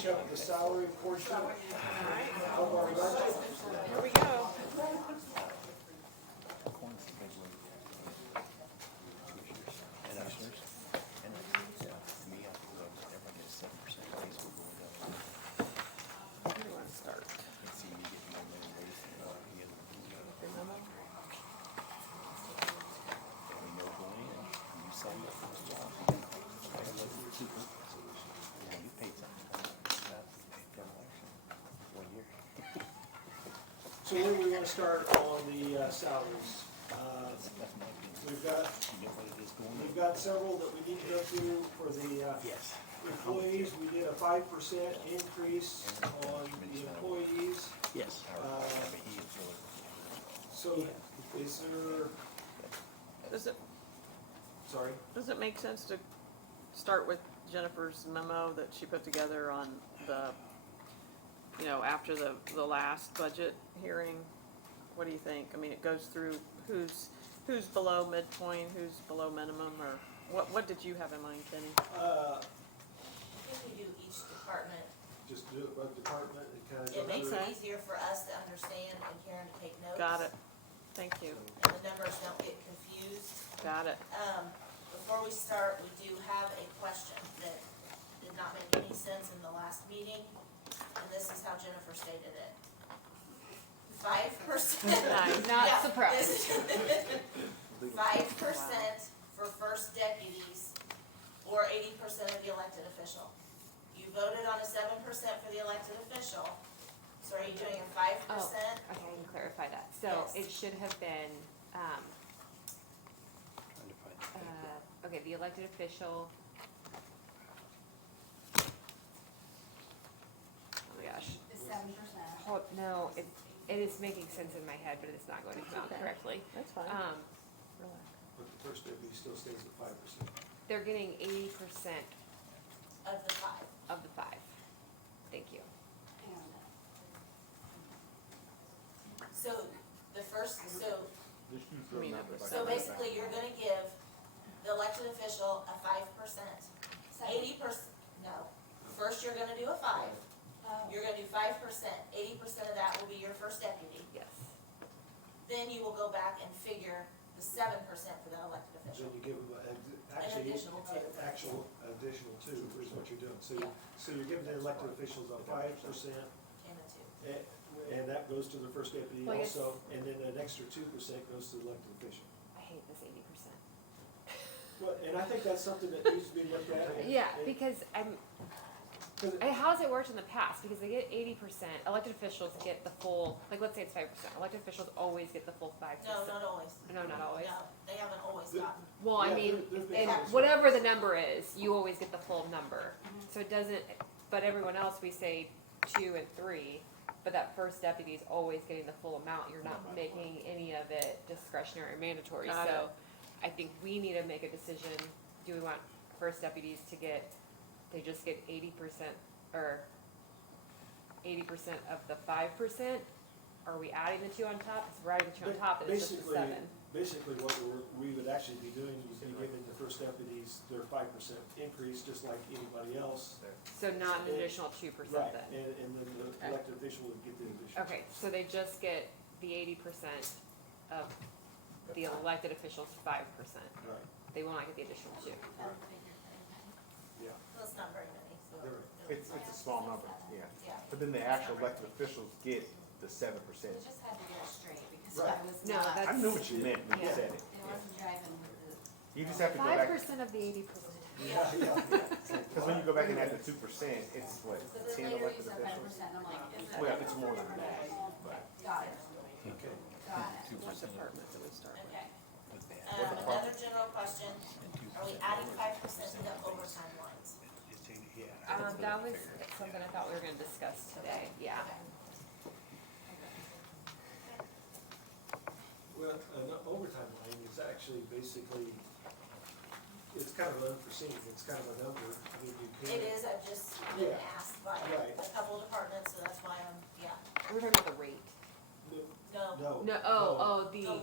finish up the salary portion of our budget. Here we go. Where do you want to start? The memo? So where do we want to start on the salaries? We've got several that we need to go through for the employees. We did a 5% increase on the employees. Yes. So is there, sorry? Does it make sense to start with Jennifer's memo that she put together on the, after the last budget hearing? What do you think? I mean, it goes through who's below midpoint, who's below minimum, or what did you have in mind, Kenny? I think we do each department. Just do it by department and kind of go It makes through. it easier for us to understand and Karen to take notes. Got it. Thank you. And the numbers don't get confused. Got it. Before we start, we do have a question that did not make any sense in the last meeting, and this is how Jennifer stated it. 5%. Nice. Not surprised. 5% for first deputies, or 80% of the elected official. You voted on a 7% for the elected official, so are you doing a 5%? Oh, okay, I can clarify that. So Yes. it should have been, okay, the elected official. Oh my gosh. The 7%. Hold, no, it is making sense in my head, but it's not going to come out Okay. correctly. That's fine. Relax. But the first deputy still stays at 5%. They're getting 80% Of the 5. of the 5. Thank you. So the first, so So basically you're gonna give the elected official a 5%. 80%, no. First you're gonna do a 5. You're gonna do 5%. 80% of that will be your first deputy. Yes. Then you will go back and figure the 7% for that elected Then official. you give them additional two. actual additional 2 is what you're doing. So, Yeah. so you're giving the elected officials a 5%, And the 2. and that goes to the first deputy Well, yes. also, and then an extra 2% goes to the elected official. I hate this 80%. Well, and I think that's something that needs to be looked at. Yeah, because how's it worked in the past? Because they get 80%, elected officials get the full, like let's say it's 5%, elected officials always get the full 5%. No, not always. No, not always. No, they haven't always The- gotten. Well, I Yeah, mean, there's been and times whatever the number is, you always get the full number. So it doesn't, but everyone else, we say 2 and 3, but that first deputy is always getting the full amount. You're not making any of it discretionary or mandatory. Got So it. I think we need to make a decision, do we want first deputies to get, they just get 80% or 80% of the 5%? Are we adding the 2 on top? If we're adding the 2 on top, then it's just the 7. Basically, what we would actually be doing is be giving the first deputies their 5% increase, just like anybody else. So not an additional 2% Right, then? and then the elected official would get the additional. Okay, so they just get the 80% of the elected officials' 5%. Right, They will not get the additional 2. yeah. Well, it's not very many, so. They're- It's a small number, yeah. Yeah. But then the actual elected officials get the 7%. We just had to get it straight because Right. I was No, not, that's- I knew what you meant when you Yeah. said it. it wasn't driving with You just have to go back, 5% of the 80%. Yeah, yeah. because when you go back and add the 2%, it's what, the, but 10 then later you elected said officials? 5%, and I'm like, is that? Well, it's more than that, but. Got it, Okay. got it, What department do we start with? Okay. Another general question, are we adding 5% to the overtime lines? That was something I thought we were gonna discuss today, yeah. Well, an overtime line is actually basically, it's kind of unforeseen, it's kind of a number. I mean, you can. It is, I've just been Yeah. asked by Right. a couple of departments, so that's why I'm, yeah. We're talking about the rate. No, No, the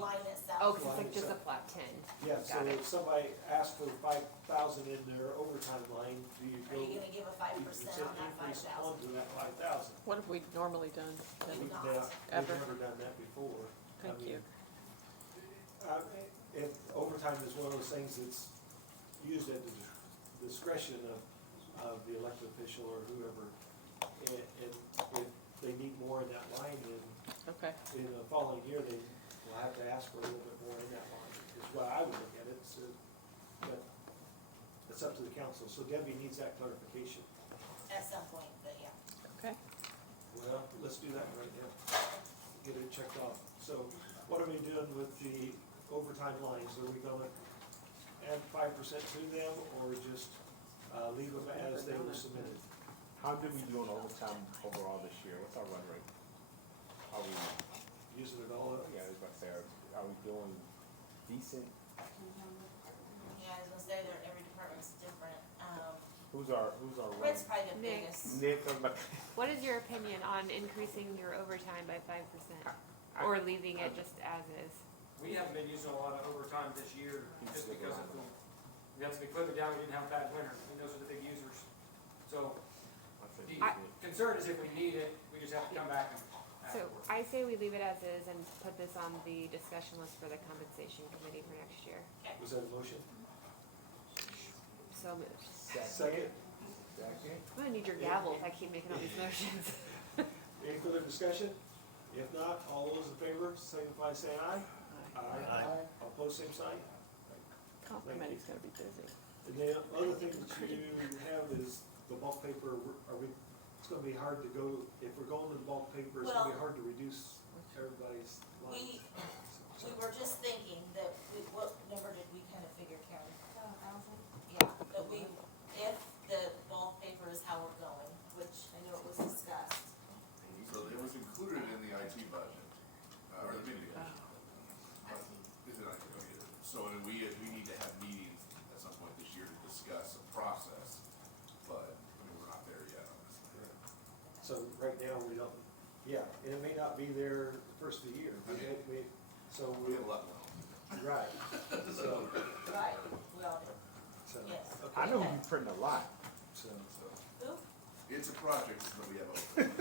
line oh, itself. cause it's like just a flat 10. Yeah, so Got it. if somebody asks for 5,000 in their overtime line, do you Are go? you gonna give a 5% on that Increase 5,000? onto that 5,000. What have we normally done? Debbie? We've not. Ever. never done that before. I Thank mean, you. If overtime is one of those things that's used at the discretion of the elected official or whoever, and if they need more in that line, then Okay, in the following year, they will have to ask for a little bit more in that line, is what I would look at it, so, but it's up to the council, so Debbie needs that clarification. At some point, but yeah. okay. Well, let's do that right now, get it checked off. So what are we doing with the overtime lines? Are we gonna add 5% to them, or just leave them as they were submitted? How did we do on overtime overall this year? What's our run rate? Are we, Using it all up? yeah, I was about to say, are we doing decent? Yeah, I was gonna say that every department's different. Who's our run? Rent's probably the Nick. biggest. Nick, I was about, What is your opinion on increasing your overtime by 5%? Or leaving it just as is? We haven't been using a lot of overtime this year, just because of the, we had some equipment down, we didn't have a bad winter, and those are the big users. So, the concern is if we need it, we just have to come back and ask So for it. I say we leave it as is and put this on the discussion list for the compensation committee for next year. Was that a motion? So moved. Second? Second. I'm gonna need your gavel if I keep making all these motions. Any further discussion? If not, all those in favor, signify by saying aye. Aye. All opposed, same sign. Comp committee's gonna be busy. And the other thing that you have is the bulk paper, it's gonna be hard to go, if we're going to the bulk paper, it's gonna be Well- hard to reduce everybody's lines. We were just thinking that, what number did we kind of figure, Karen? 1,000? Yeah, that if the bulk paper is how we're going, which I know it was discussed. So it was included in the IT budget, or the meeting. Is it IT? Okay. So then we need to have meetings at some point this year to discuss a process, but, I mean, we're not there yet on this. So right now, we don't, yeah, and it may not be there the first of the year. So We have a lot more. right, so, Right, well, so. yes. okay. I know you printing a lot. So, Who? It's a project that we have open.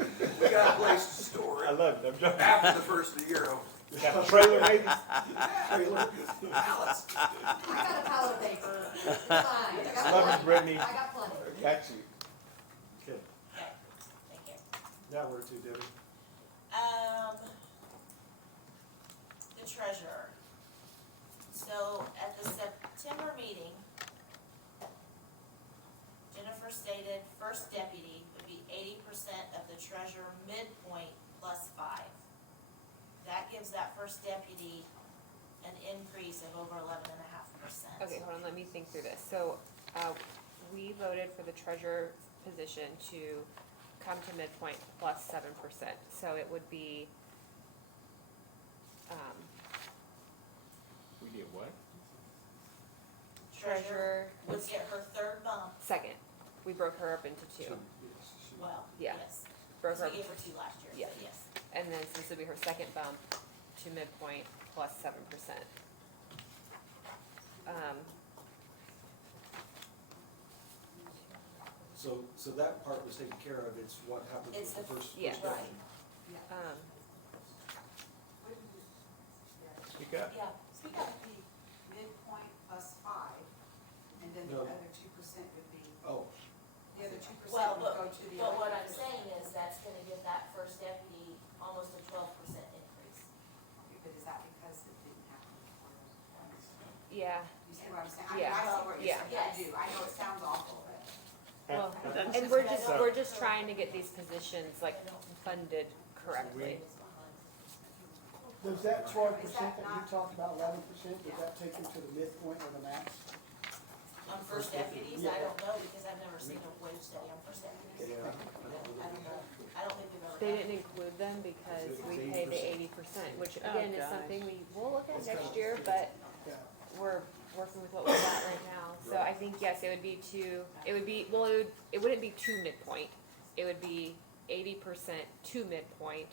We got a place to store I it love it, I'm joking. after the first of the year. Got a trailer maybe? Pallets. I got a pallet of paper, it's fine, I got Love you, plenty, Brittany. I got plenty. Got you. okay, Okay, thank you. now where to, Debbie? The treasurer. So at the September meeting, Jennifer stated first deputy would be 80% of the treasurer midpoint plus 5. That gives that first deputy an increase of over 11.5%. Okay, hold on, let me think through this. So, we voted for the treasurer position to come to midpoint plus 7%. So it would be, We did what? treasurer Would was get her third bump, second. We broke her up into two. well, Yeah. yes. Broke So her, we gave her 2 last year, Yeah. so yes. and then so this would be her second bump to midpoint plus 7%. So that part was taken care of, it's what happened It's with the the- first. yeah. deputy. Um, Speak up. Yeah, Speak up, the midpoint plus 5, and then the No. other 2% would be, Oh, the other 2% well, would but, go to the. but what I'm elected saying is that's gonna give that first deputy almost a 12% increase. official. But is that because it didn't happen before? yeah, You see what I'm saying? Yeah. I see what you're Yeah. saying, I do, I know it sounds awful, but. well, That's and just- we're just trying to get these positions like funded correctly. Does that 12% Is that that you not- talked about, 11%, does that take you to the midpoint or the max? On first deputies, I don't know, because I've never seen a wage study on first deputies. yeah. I don't know, I don't think we've ever. They done didn't it. include them because It's we pay the 80%. 80%, which Oh, again is gosh. something we will look at It's next kinda- year, but Yeah. we're working with what we got right now. So I think, yes, it would be it wouldn't be to midpoint. It would be 80% to midpoint,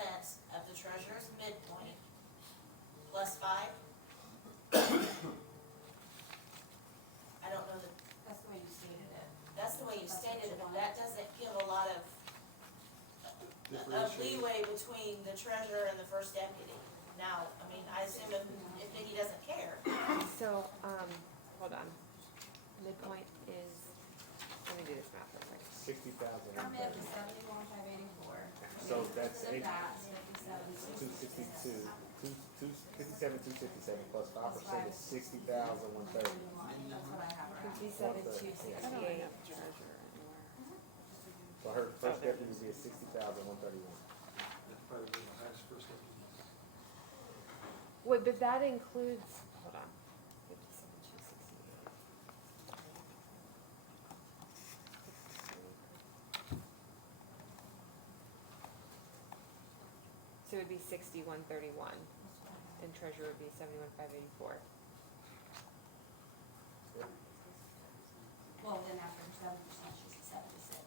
of the treasurer's midpoint plus 5? I don't know that, That's the way you stated it. that's the way you stated it, but that doesn't give a lot of Differentiate. leeway between the treasurer and the first deputy. Now, I mean, I assume if Nikki doesn't care, So, hold on. Midpoint is, let me do this math real quick. 60,000. Our mid was 71,584. So that's The eight- that's 57,667. 267 plus 5% is 60,130. That's what I have right now. 57,268. I don't have the treasurer anywhere. So her first deputy would be at 60,131. That'd probably be the highest first deputy. Wait, but that includes, hold on. 57,268. So it would be 61,131, and treasurer would be 71,584. Well, then after 7%, she's at 76.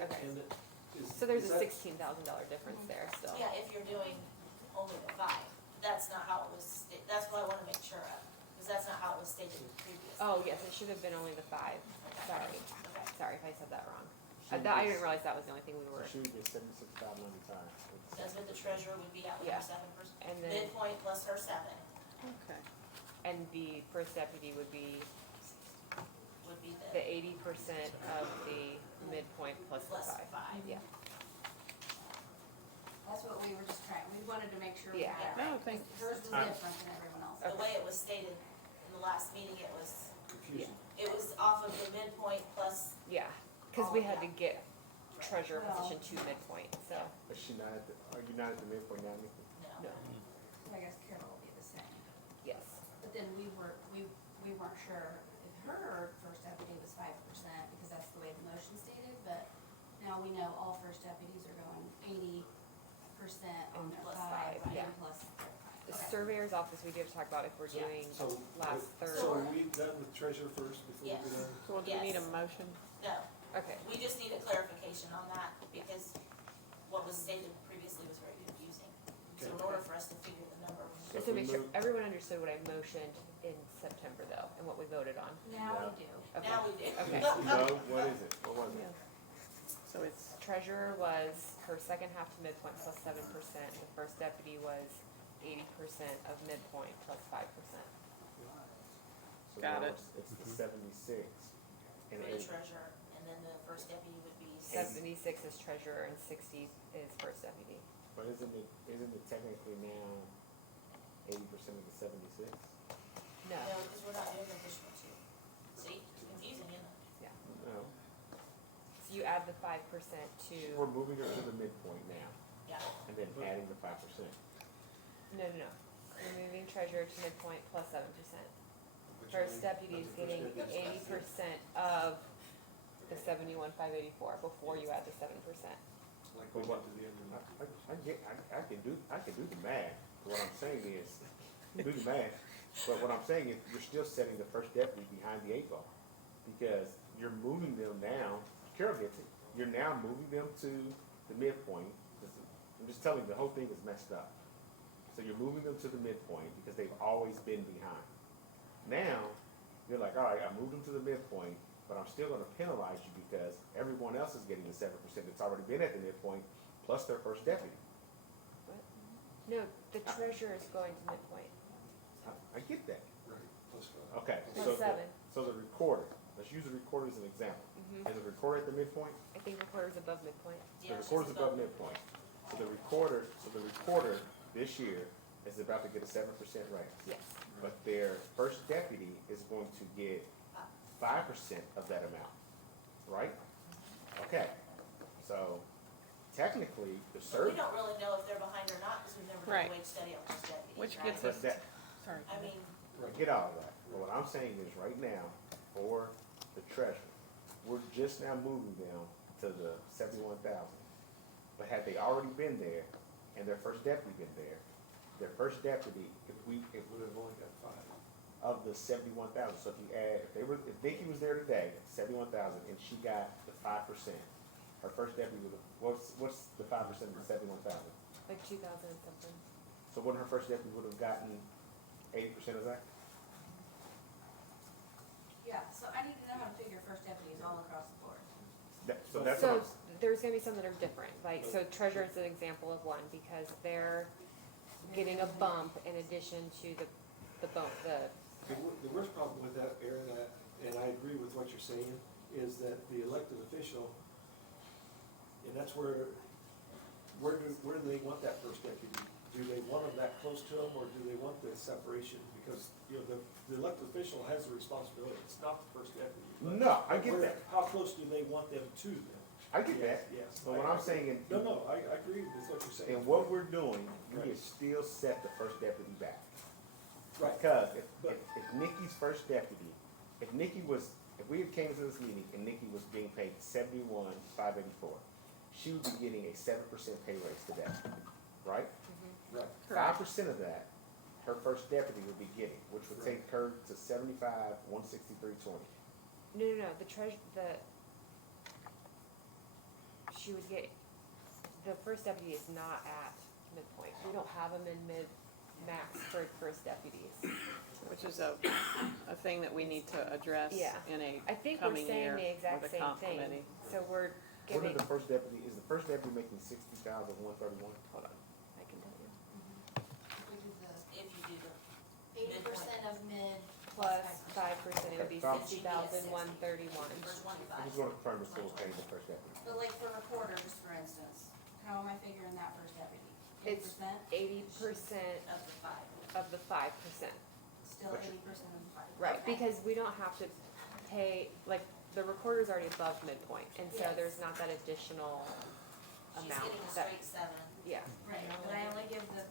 Okay. And is- So there's is a that- $16,000 difference there still. yeah, if you're doing only the 5. That's not how it was that's what I wanna make sure of, because that's not how it was stated previously. Oh, yes, it should have been only the 5. Sorry. Okay. Sorry if I said that wrong. She I gets- didn't realize that was the only thing we So were, she would get 76,595. That's what the treasurer would be at with Yeah. her 7%. and then, Midpoint plus her 7 Okay. and the first deputy would be would be the the 80% of the midpoint plus the plus 5. 5. Yeah. That's what we were just trying, we wanted to make sure we Yeah. had it No, right. thank- Hers was different than everyone else's. The way it was stated in the last meeting, it was Confusing. off of the midpoint plus, Yeah, because we had to get treasurer position to midpoint, so, Is she not at the, are you not at the midpoint now, Nikki? no. no, So I guess Carol will be the same. yes. But then we weren't sure if her first deputy was 5%, because that's the way the motion stated, but now we know all first deputies are going 80% on their Plus 5, five, yeah. and plus their 5. The Okay. surveyor's office, we do have to talk about if we're Yeah. doing So, last so third. are we done with treasurer first before we Yes. go down? So do we need a Yes. motion? No, Okay, we just need a clarification on that, because what was stated previously was very confusing. So in Okay. order for us to figure the number, So just if to we make sure, move- everyone understood what I motioned in September though, and what we voted on. Now Yeah. we do. Okay. now we do. Okay. No, what is it? What was Yeah. it? So it's, Treasurer was her second half to midpoint plus 7%, the first deputy was 80% of midpoint plus 5%. So Got now it. It's the 76. For And the it, treasurer, and then the first deputy would be 76 is treasurer and 60 is first deputy. but isn't it technically now 80% of the 76? No, No, because we're not doing the additional 2. See, it's confusing, isn't it? No. so you add the 5% We're to, moving her to the midpoint now, Yeah, and then adding the 5%. no. Removing treasurer to midpoint plus 7%. Which First one? deputy is First getting deputy is 80% of the 71,584 before you add the 7%. Like we got to the end of the. I can do the math. What I'm saying is, do the math. But what I'm saying is, you're still setting the first deputy behind the 8 ball, because you're moving them now. Carol gets it. You're now moving them to the midpoint. I'm just telling you, the whole thing is messed up. So you're moving them to the midpoint because they've always been behind. Now, you're like, all right, I moved them to the midpoint, but I'm still gonna penalize you because everyone else is getting the 7% that's already been at the midpoint, plus their first deputy. No, the treasurer is going to midpoint. I get that. Right, plus 5. Okay, Plus so 7. so the recorder, let's use the recorder as an example. Mhm. Is the recorder at the midpoint? I think recorder's above midpoint. yeah. The she's recorder's above midpoint. So the recorder this year is about to get a 7% raise. Yes. But their first deputy is going to get 5% of that amount, right? Okay, so technically, the But we service, don't really know if they're behind or not, because we've never done Right. a wage study on those deputies, Which right? gets but us, that, sorry. I mean, I get all of that, but what I'm saying is right now, for the treasurer, we're just now moving them to the 71,000. But had they already been there, and their first deputy been there, their first deputy, if We would have only got 5. of the 71,000, so if you add, if Nikki was there today, 71,000, and she got the 5%, her first deputy would have, what's the 5% of the 71,000? Like 2,000 and something. So wouldn't her first deputy would have gotten 80% of that? Yeah, so I need to know how to figure first deputies all across the board. So that's So what there's gonna be some that are different, like, so treasurer's an example of one, because they're getting a bump in addition to the bump, The worst problem with that, Aaron, and I agree with what you're saying, is that the elected official, and that's where do they want that first deputy? Do they want them that close to them, or do they want the separation? Because, you know, the elected official has the responsibility, it's not the first deputy. but No, I get where- that. How close do they want them to them? I get that. Yes. But what I'm saying, No, I agree with what you're saying. and what we're doing, we Right. can still set the first deputy back. Right. Because if But- Nikki's first deputy, if we had came to this meeting and Nikki was being paid 71,584, she would be getting a 7% pay raise today, right? Right. 5% of that, her first deputy would be getting, which would take her to 75,163.20. no, she would get, the first deputy is not at midpoint. We don't have them in max for first deputies. Which is a thing that we need to address Yeah. in a I think we're coming saying year the with exact the same comp thing. committee. So we're What giving, is the first deputy making 60,131? Hold on, I can tell you. We do the If you do the 80% of mid plus 5%, it would be Okay. 60,131. for I 25. just want to confirm it's still paying the first deputy. But like for recorder, just for instance, how am I figuring that first deputy? It's 80%? 80% Of the 5. of the 5%. Still 80% of the 5. Right, Okay. because we don't have to pay, like, the recorder's already above midpoint, and so Yes. there's not that additional She's amount. getting a that- straight 7. Yeah, Right, but I only give the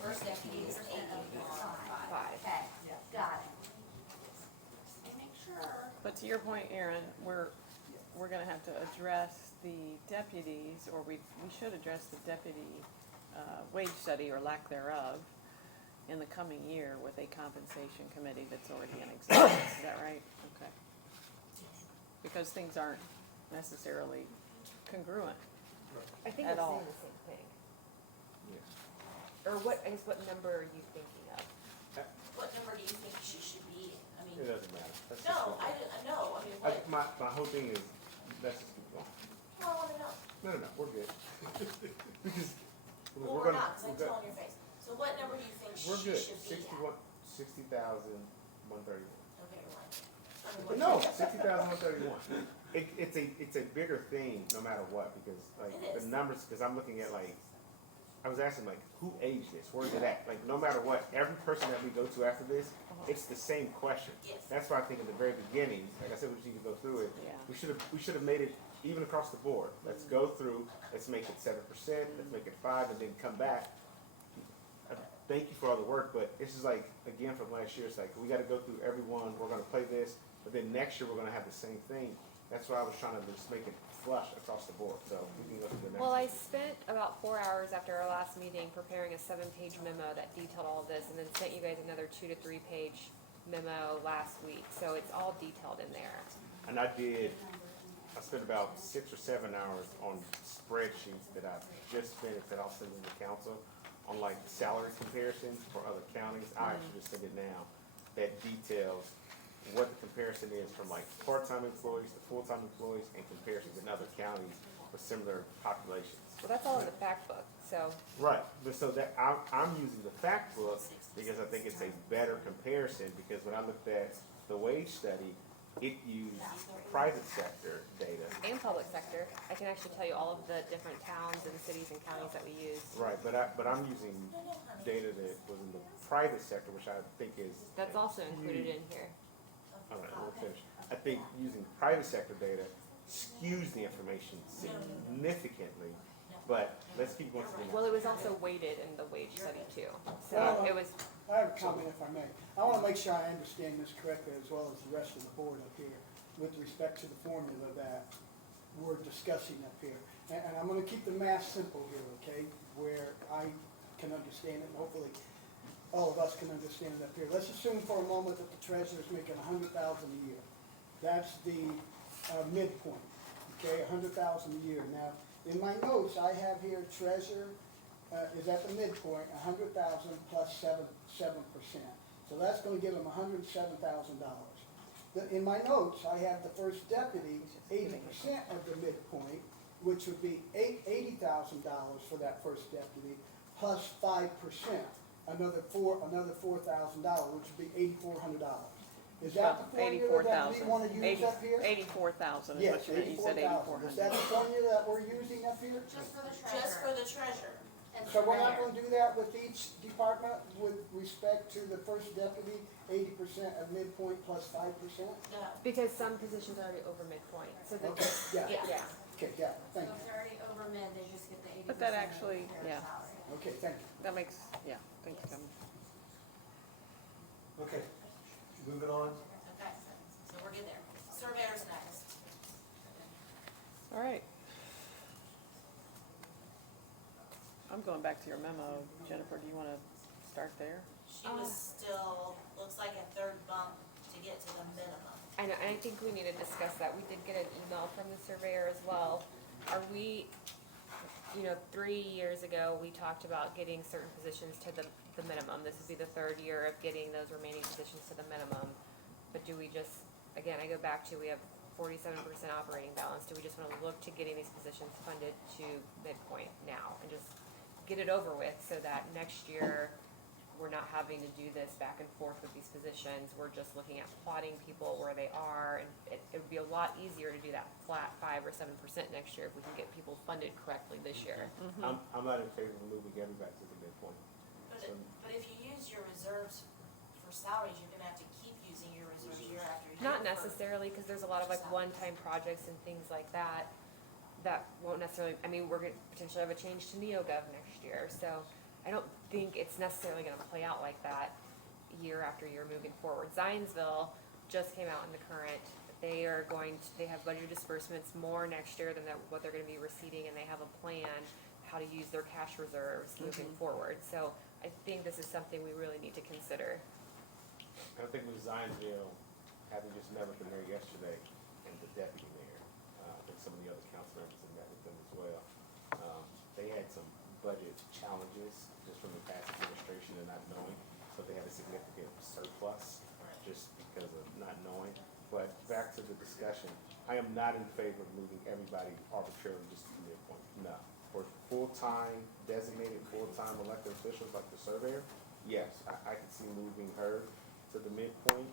First deputy is 80 80% of the on 5. 5. Okay, got it. Just make sure. But to your point, Aaron, we're gonna have to address the deputies, or we should address the deputy wage study or lack thereof in the coming year with a compensation committee that's already in existence. Is that right? Okay. Because things aren't necessarily congruent. I think At we're all. saying the same thing. Yeah. Or what, I guess, what number are you thinking of? What number do you think she should be? I It mean, doesn't matter. Let's just no, keep going. no, I mean, what, My whole thing is, let's just keep going. well, I wanna know. No, we're good. Because Well, we're we're gonna, not, cause I'm telling your face. So what number do you think we're she good. should be at? 60,131. Okay, you're right. I mean, But what- no, 60,131. It's a bigger thing no matter what, because like It the is. numbers, because I'm looking at like, I was asking like, who aged this? Where's it at? Like, no matter what, every person that we go to after this, it's the same question. Yes. That's why I think at the very beginning, like I said, we just need to go through it. Yeah. We should have made it even across the board. Let's go through, let's make it 7%, let's make it 5%, and then come back. Thank you for all the work, but this is like, again, from last year, it's like, we gotta go through everyone, we're gonna play this, but then next year, we're gonna have the same thing. That's why I was trying to just make it flush across the board, so we can go to the next. Well, I one. spent about 4 hours after our last meeting preparing a 7-page memo that detailed all of this, and then sent you guys another 2 to 3 page memo last week, so it's all detailed in there. And I spent about 6 or 7 hours on spreadsheets that I've just finished that I'll send to the council on like salary comparisons for other counties. I actually just sent it now, that details what the comparison is from like part-time employees to full-time employees and comparisons in other counties with similar populations. Well, that's all in the fact book, so, Right, but so that I'm using the fact book because I think it's a better comparison, because when I looked at the wage study, it used private sector data. and public sector. I can actually tell you all of the different towns and cities and counties that we use. Right, but I'm using data that was in the private sector, which I think is. That's also included in here. All right, we'll finish. I think using private sector data skews the information significantly, but let's keep going to the next. Well, it was also weighted in the wage study too, so Well, it was, I have a comment if I may. I want to make sure I understand this correctly as well as the rest of the board up here with respect to the formula that we're discussing up here. And I'm going to keep the math simple here, okay, where I can understand it and hopefully all of us can understand it up here. Let's assume for a moment that the treasurer's making $100,000 a year. That's the midpoint, okay, 100,000 a year. Now, in my notes, I have here treasurer is at the midpoint, 100,000 plus 7%. So that's gonna give him $107,000. In my notes, I have the first deputy, 80% of the midpoint, which would be $80,000 for that first deputy, plus 5%, another $4,000, which would be $8,400. Is that the formula that we wanna use up here? 84,000 is Yes, what you meant, you said 84,000. Is that 8,400. the formula that we're using up here? Just for the treasurer. Just for the treasurer. And So we're not surveyor. gonna do that with each department with respect to the first deputy, 80% of midpoint plus 5%? No. Because some positions are already over midpoint, so that, Okay, yeah, Yeah. yeah. okay, yeah, So thank if you. they're already over mid, they just get the 80% But that of actually- their yeah. salary. Okay, thank you. That makes, yeah, thanks, Kevin. Okay, moving on. Okay, so we're good there. Surveyor's next. All right. I'm going back to your memo. Jennifer, do you want to start there? She was still, looks like a third bump to get to the minimum. I know, and I think we need to discuss that. We did get an email from the surveyor as well. Are we, 3 years ago, we talked about getting certain positions to the minimum. This would be the third year of getting those remaining positions to the minimum. But do we just, again, I go back to, we have 47% operating balance. Do we just want to look to getting these positions funded to midpoint now and just get it over with so that next year we're not having to do this back and forth with these positions? We're just looking at plotting people where they are, and it would be a lot easier to do that flat 5 or 7% next year if we can get people funded correctly this year. Mm-hmm. I'm not in favor of moving everybody to the midpoint. But if you use your reserves for salaries, you're gonna have to keep using your reserves year after year. Not for- necessarily, because there's a lot of like one-time projects and things like that that won't necessarily, I mean, we're gonna potentially have a change to NeoGov next year, so I don't think it's necessarily gonna play out like that year after year moving forward. Zionsville just came out in the current, they have budget disbursements more next year than what they're gonna be receiving, and they have a plan how to use their cash reserves moving forward, so I think this is something we really need to consider. I think with Zionsville, having just met with the mayor yesterday and the deputy mayor, I think some of the other council members have met with them as well. They had some budget challenges just from the past administration and not knowing, so they had a significant surplus just because of not knowing. But back to the discussion, I am not in favor of moving everybody arbitrarily just to the midpoint, no. For full-time, designated full-time elected officials like the surveyor, yes, I can see moving her to the midpoint,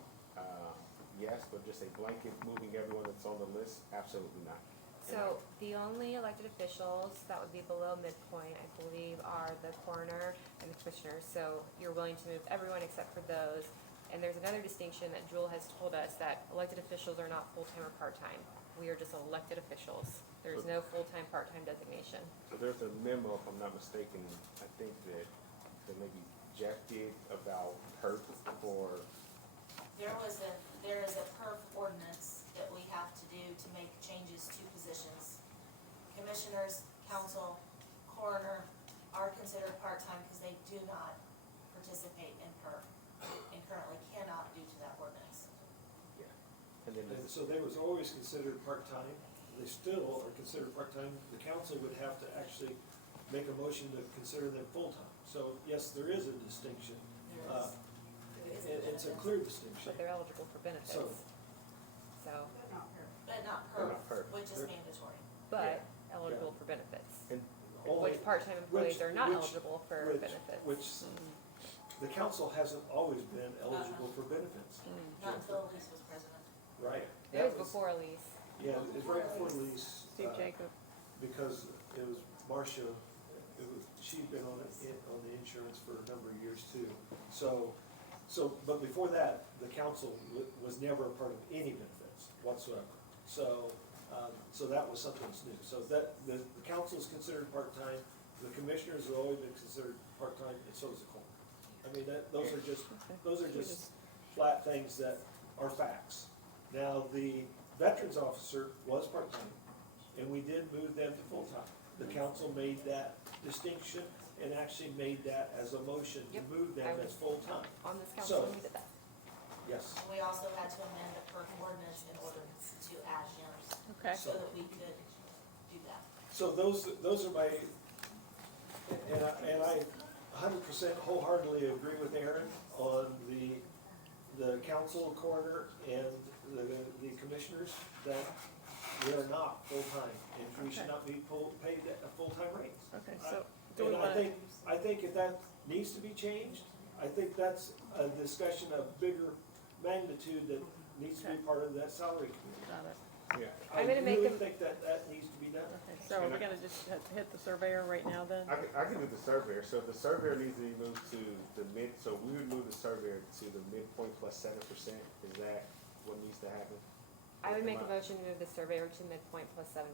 yes, but just a blanket moving everyone that's on the list, absolutely not. So the only elected officials that would be below midpoint, I believe, are the coroner and the commissioners. So you're willing to move everyone except for those. And there's another distinction that Jewel has told us, that elected officials are not full-time or part-time. We are just elected officials. There's no full-time, part-time designation. So there's a memo, if I'm not mistaken, I think that maybe Jeff did about PERF for, There is a perf ordinance that we have to do to make changes to positions. Commissioners, council, coroner are considered part-time because they do not participate in perf and currently cannot due to that ordinance. and then And there's, so they was always considered part-time, they still are considered part-time, the council would have to actually make a motion to consider them full-time. So, yes, there is a distinction, it's a clear distinction. But they're eligible for benefits. So- So, But not her. But not But not perf, perf. which is They're- mandatory. but eligible for benefits. Only- Which part-time employees which- are not which- eligible for which- benefits. Which, the council hasn't always been eligible for benefits, Not until Elise was president. right? It That was before Elise. Yeah, it was right before Elise. Steve Jacob. Because it was Marcia, she'd been on the insurance for a number of years too. So, but before that, the council was never a part of any benefits whatsoever. So, so that was something that's new. So that, the council is considered part-time, the commissioners have always been considered part-time, and so is the coroner. I mean, those are just flat things that are facts. Now, the veterans officer was part-time, and we did move them to full-time. The council made that distinction and actually made that as a motion to Yep, move them I was- as full-time. On this council, So- we did that. Yes. And we also had to amend the perk ordinance in order to add gyms, Okay, so that we could do that. So those are my, and I 100% wholeheartedly agree with Aaron on the council corner and the commissioners that we are not full-time, and we should Okay. not be paid a full-time rate. okay, so do we And wanna, I think if that needs to be changed, I think that's a discussion of bigger magnitude that needs to be Okay. part of that salary committee. got it. Yeah, I I'm gonna make really a- think that needs to be done. Okay, so are we gonna just hit the surveyor right now then? I can do the surveyor, so the surveyor needs to be moved to the mid, so we would move the surveyor to the midpoint plus 7%, is that what needs to happen? I would make a motion to move the surveyor to midpoint plus 7%.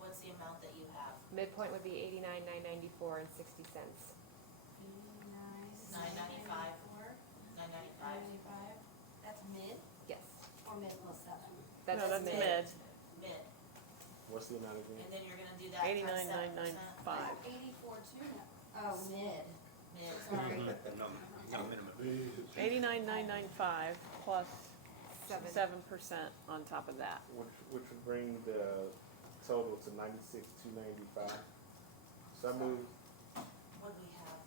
What's the amount that you have? Midpoint would be 89,994 and 60 cents. $9.95. $9.95. That's mid Yes, or mid plus 7? that's No, that's mid. mid, Mid, What's the amount again? and then you're gonna do that times 89,995. 84.2 now. Oh, mid. 7%. Mid. Sorry. No minimum. 89,995 plus Seven. 7% on top of that. Which would bring the total to 96,295. So I move, What do we have,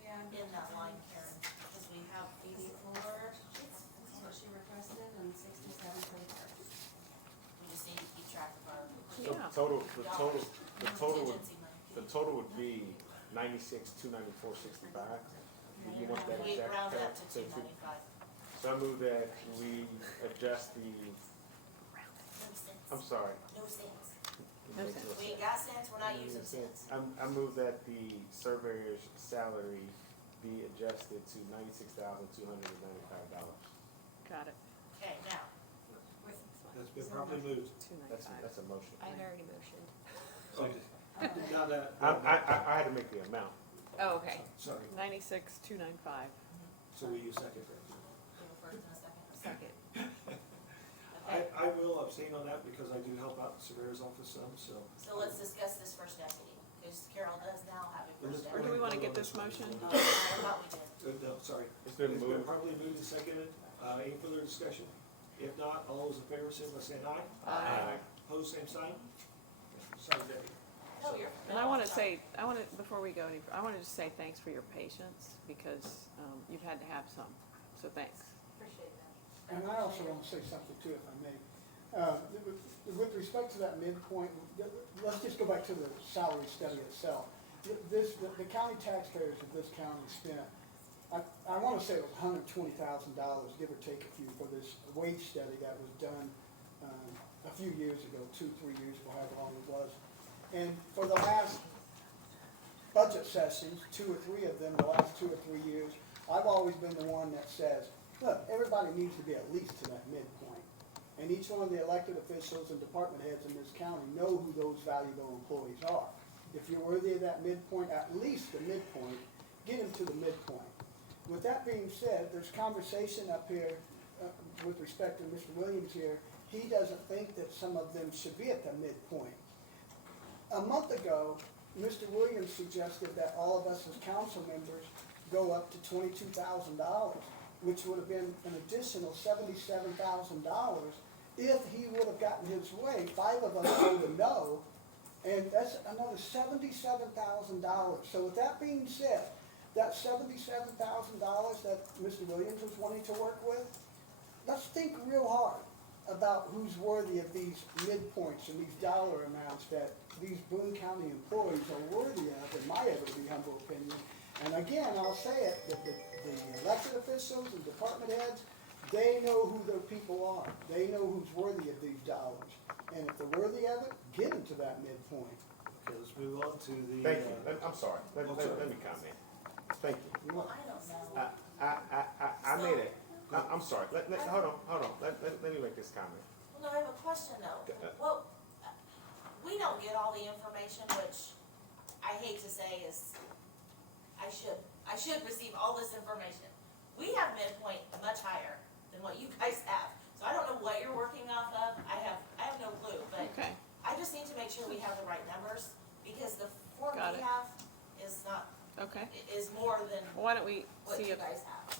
We have in that line, Karen? Because we have 84, That's what she requested and 67 for the park. we just need to keep track of our so Yeah. the total would, contingency money. the total would be 96,294.65. Do you want that We exact round count? up to 295. So I move that we adjust the, No I'm cents. sorry. No cents. No Makes cents. no We sense. ain't got cents, we're not using cents. I move that the surveyor's salary be adjusted to $96,295. Got it, Okay, now, That's been properly moved. That's 295. a motion. I had already motioned. Okay. Now that, I had to make the amount. Oh, okay. sorry, 96,295. so we use second. do a first and a second. Second. Okay, I will abstain on that because I do help out the surveyor's office some, so. so let's discuss this first deputy, because Carol does now have a first Or do deputy. we wanna get this motion? I thought we did. No, sorry. It's been moved. Properly moved and seconded. Any further discussion? If not, all those in favor, say by saying aye. Aye. Pose same sign. Sorry, Debbie. Oh, you're. And I wanna say, before we go any, I wanna just say thanks for your patience, because, you've had to have some, so thanks. Appreciate that. And I also want to say something too, if I may. With respect to that midpoint, let's just go back to the salary study itself. The county taxpayers of this county spent, I want to say it was $120,000, give or take a few, for this wage study that was done a few years ago, 2-3 years ago, however long it was. And for the last budget sessions, 2 or 3 of them, the last 2 or 3 years, I've always been the one that says, look, everybody needs to be at least to that midpoint. And each one of the elected officials and department heads in this county know who those valuable employees are. If you're worthy of that midpoint, at least the midpoint, get them to the midpoint. With that being said, there's conversation up here with respect to Mr. Williams here. He doesn't think that some of them should be at the midpoint. A month ago, Mr. Williams suggested that all of us as council members go up to $22,000, which would have been an additional $77,000 if he would have gotten his way. 5 of us voted no, and that's another $77,000. So with that being said, that $77,000 that Mr. Williams was wanting to work with, let's think real hard about who's worthy of these midpoints and these dollar amounts that these Boone County employees are worthy of, in my everly humble opinion. And again, I'll say it, that the elected officials and department heads, they know who their people are. They know who's worthy of these dollars. And if they're worthy of it, get them to that midpoint. Okay, let's move on to the. Thank you. I'm sorry. Let me comment. Thank you. Well, I don't know. I made it. I'm sorry. Hold on. Let me make this comment. Well, no, I have a question though. Well, we don't get all the information, which I hate to say is, I should receive all this information. We have midpoint much higher than what you guys have. So I don't know what you're working off of. I have no clue, but Okay, I just need to make sure we have the right numbers because the form Got we it. have is not, okay. is more than Well, why don't we what see you if, guys have.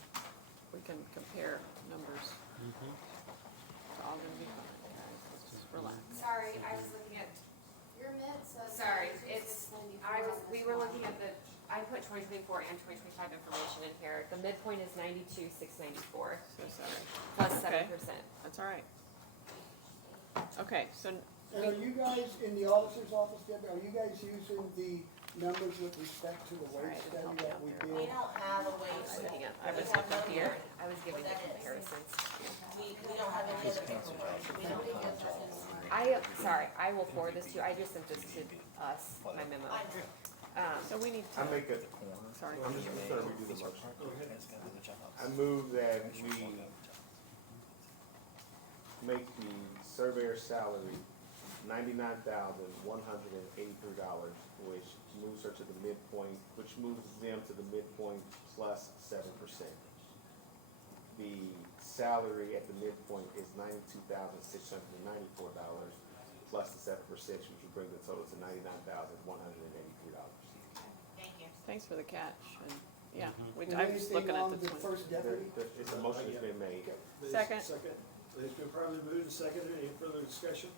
we can compare numbers. It's all gonna be fine, guys, let's just relax. Sorry, I was looking at, Your mid says. sorry, it's, 92,694 we were looking at I put 2024 and 2025 information in here. The midpoint is 92,694 So sorry, plus Okay. 7%. that's all right. Okay, so, And are you guys, in the auditor's office, Debbie, are you guys using the numbers with respect to the Sorry, I wage didn't help study you that out we there. We did? don't have a wage I was study. looking at- I We was have looking no here. hearing. I was giving What the that is. comparisons. We don't have any other paperwork. We don't have Sorry, I will forward this to you. I just sent this to us, my memo. I know. so we need I to, make a, sorry. I'm just gonna redo the motion. Go ahead. I move that we make the surveyor salary $99,183, which moves her to the midpoint, which moves them to the midpoint plus 7%. The salary at the midpoint is $92,694 plus the 7%, which would bring the total to $99,183. Thank you. Thanks for the catch, and, yeah, we, And I was anything looking at on this the one. first deputy? It's a motion that's been made. Second. Second. It's been probably moved and seconded. Any further discussion?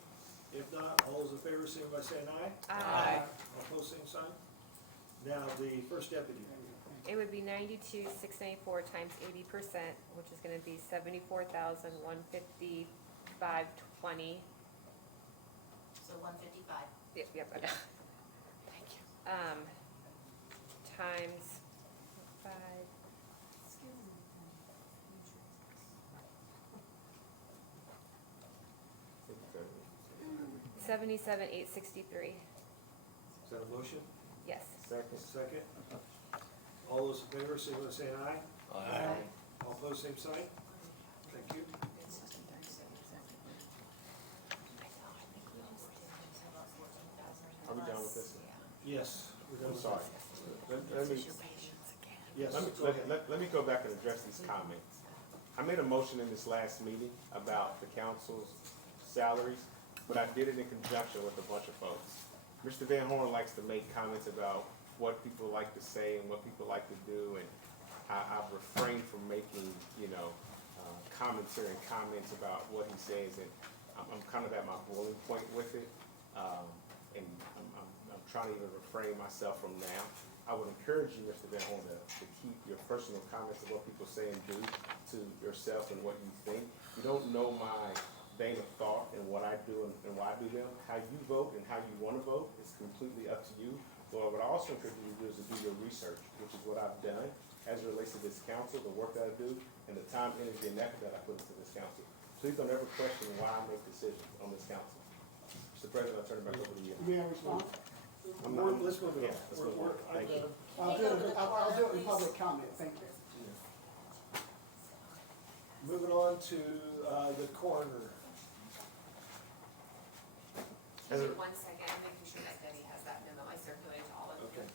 If not, all those in favor, signify by saying aye. Aye. All opposed, same sign. Now, the first deputy. It would be 92,694 times 80%, which is gonna be 74,155.20. So 155. Yep, okay. Thank you. Times 5, 77,863. Is that a motion? Yes. Second. Second. All those in favor, signify by saying aye. Aye. All opposed, same sign. Thank you. Are we done with this? Yes, we're done I'm with sorry. Let me, Yes, let me, go ahead. let me go back and address these comments. I made a motion in this last meeting about the council's salaries, but I did it in conjunction with a bunch of folks. Mr. Van Horn likes to make comments about what people like to say and what people like to do, and I've refrained from making, commentary and comments about what he says, and I'm kind of at my boiling point with it. And I'm trying to even refrain myself from now. I would encourage you, Mr. Van Horn, to keep your personal comments of what people say and do to yourself and what you think. You don't know my vein of thought and what I do and why I do them. How you vote and how you want to vote is completely up to you. But what I also encourage you to do is to do your research, which is what I've done as it relates to this council, the work that I do, and the time, energy, and effort that I put into this council. Please don't ever question why I make decisions on this council. Mr. President, I'll turn it back over to you. May I respond? Let's move it Yeah, on. let's move on. Thank you. I'll do it in public comment, thank you. Moving on to, the coroner. As a- 1 second, I'm making sure that Debbie has that memo. I circulated to all of you. Okay.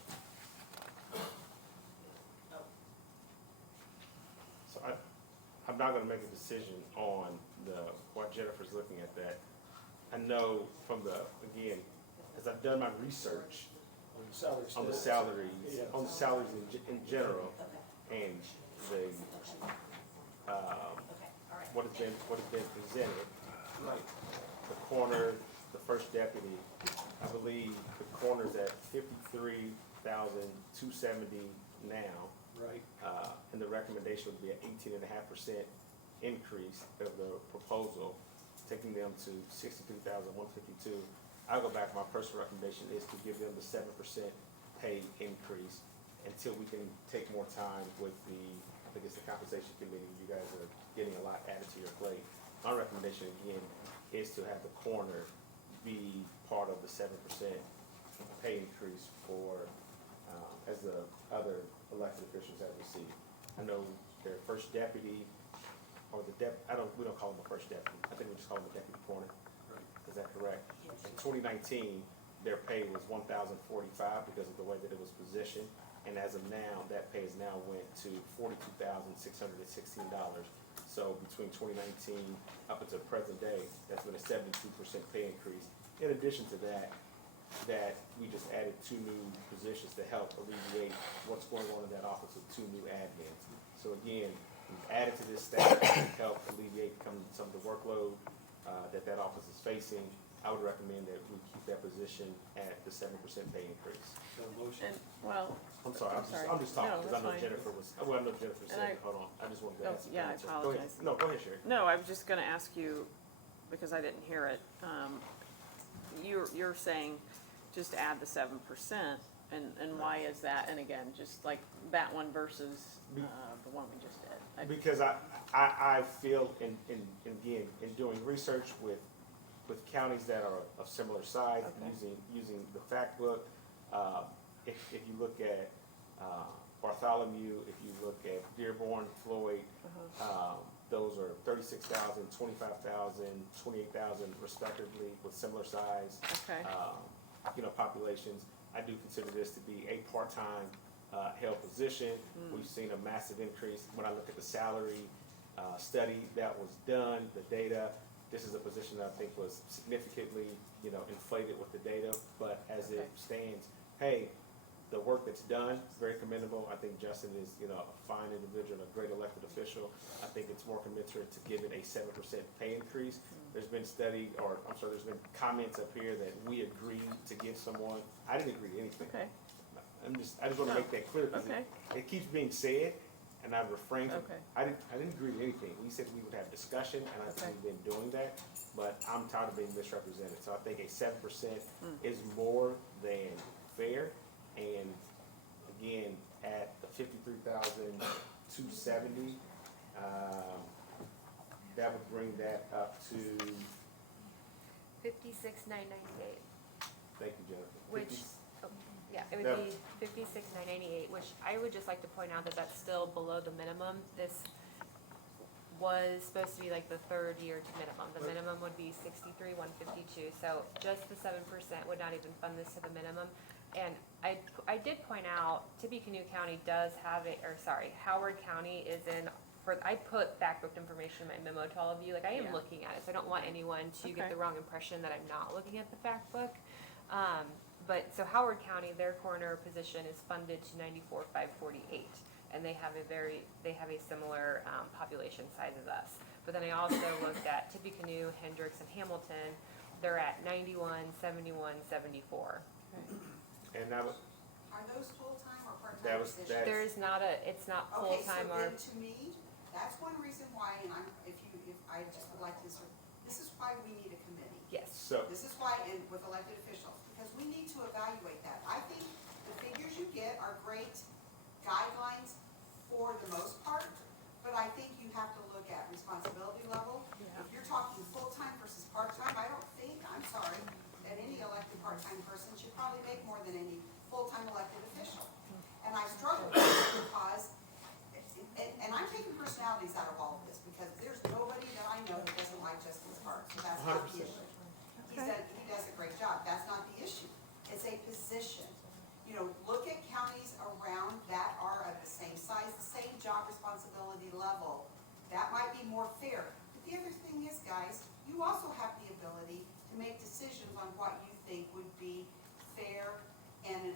So I'm not gonna make a decision on what Jennifer's looking at that. I know from again, as I've done my research On the salary on the study. salaries, Yeah. on the salaries in general, Okay, and the, okay, all right. what has been presented, Right. the coroner, the first deputy, I believe the coroner's at 53,270 now. Right. And the recommendation would be an 18.5% increase of the proposal, taking them to 63,152. I'll go back, my personal recommendation is to give them the 7% pay increase until we can take more time with I think it's the compensation committee, you guys are getting a lot added to your plate. My recommendation again is to have the coroner be part of the 7% pay increase for, as the other elected officials have received. I know their first deputy, or we don't call him a first deputy, I think we just call him a deputy coroner. Right. Is that correct? In 2019, their pay was $1,045 because of the way that it was positioned, and as of now, that pay has now went to $42,616. So between 2019 up until present day, that's been a 72% pay increase. In addition to that we just added 2 new positions to help alleviate what's going on in that office with 2 new admins. So again, we've added to this staff to help alleviate some of the workload that office is facing. I would recommend that we keep that position at the 7% pay increase. So motion, And, well, I'm sorry, I'm sorry. I'm just talking, No, because I know that's fine. Jennifer was, well, I know Jennifer And said, hold on, I just wanted to Oh, ask. yeah, I Go ahead. apologize. No, go ahead, Sherry. no, I was just gonna ask you, because I didn't hear it, you're saying just add the 7%, and why is that? And again, just like that one versus, the one we just did. Because I feel, and again, in doing research with counties that are of similar size, Okay. using the fact book, if you look at Bartholomew, if you look at Dearborn, Floyd, those are 36,000, 25,000, 28,000 respectively, with similar size, Okay. Populations. I do consider this to be a part-time held position. We've seen a massive increase. When I look at the salary study that was done, the data, this is a position that I think was significantly, inflated with the data. But as it Okay. stands, hey, the work that's done, very commendable. I think Justin is, a fine individual, a great elected official. I think it's more commensurate to give it a 7% pay increase. There's been there's been comments up here that we agreed to give someone. I didn't agree to anything. Okay, I just want to make that clear because Okay. it keeps being said, and I refrain from. Okay. I didn't agree to anything. We said we would have discussion, and I think Okay. we've been doing that. But I'm tired of being misrepresented. So I think a 7% is more than fair. And again, at the 53,270, that would bring that up to. 56,998, Thank you, Jennifer. which, 50 yeah, it That- would be 56,998, which I would just like to point out that that's still below the minimum. This was supposed to be like the third year to minimum. The minimum would be 63,152, so just the 7% would not even fund this to the minimum. And I did point out, Tippecanoe County does have Howard County is I put backbooked information in my memo to all of you, like I am Yeah. looking at it, so I don't want anyone to get Okay. the wrong impression that I'm not looking at the fact book. So Howard County, their coroner position is funded to 94,548, and they have a similar, population size as us. But then I also looked at Tippecanoe, Hendricks, and Hamilton, they're at 91, 71, 74. And that was, Are those full-time or part-time That was- positions? that- It's not Okay, so full-time or, then to me, that's one reason why, and if I just would like to insert, this is why we need a committee. yes. so, This is why, and with elected officials, because we need to evaluate that. I think the figures you get are great guidelines for the most part, but I think you have to look at responsibility level. Yeah. If you're talking full-time versus part-time, I don't think, I'm sorry, that any elected part-time person should probably make more than any full-time elected official. And I struggle with it because, and I'm taking personalities out of all of this, because there's nobody that I know that doesn't like Justin Sparks, so that's not the 100%. issue. He does a great job, that's not the issue, it's a position. Look at counties around that are of the same size, the same job responsibility level, that might be more fair. But the other thing is, guys, you also have the ability to make decisions on what you think would be fair and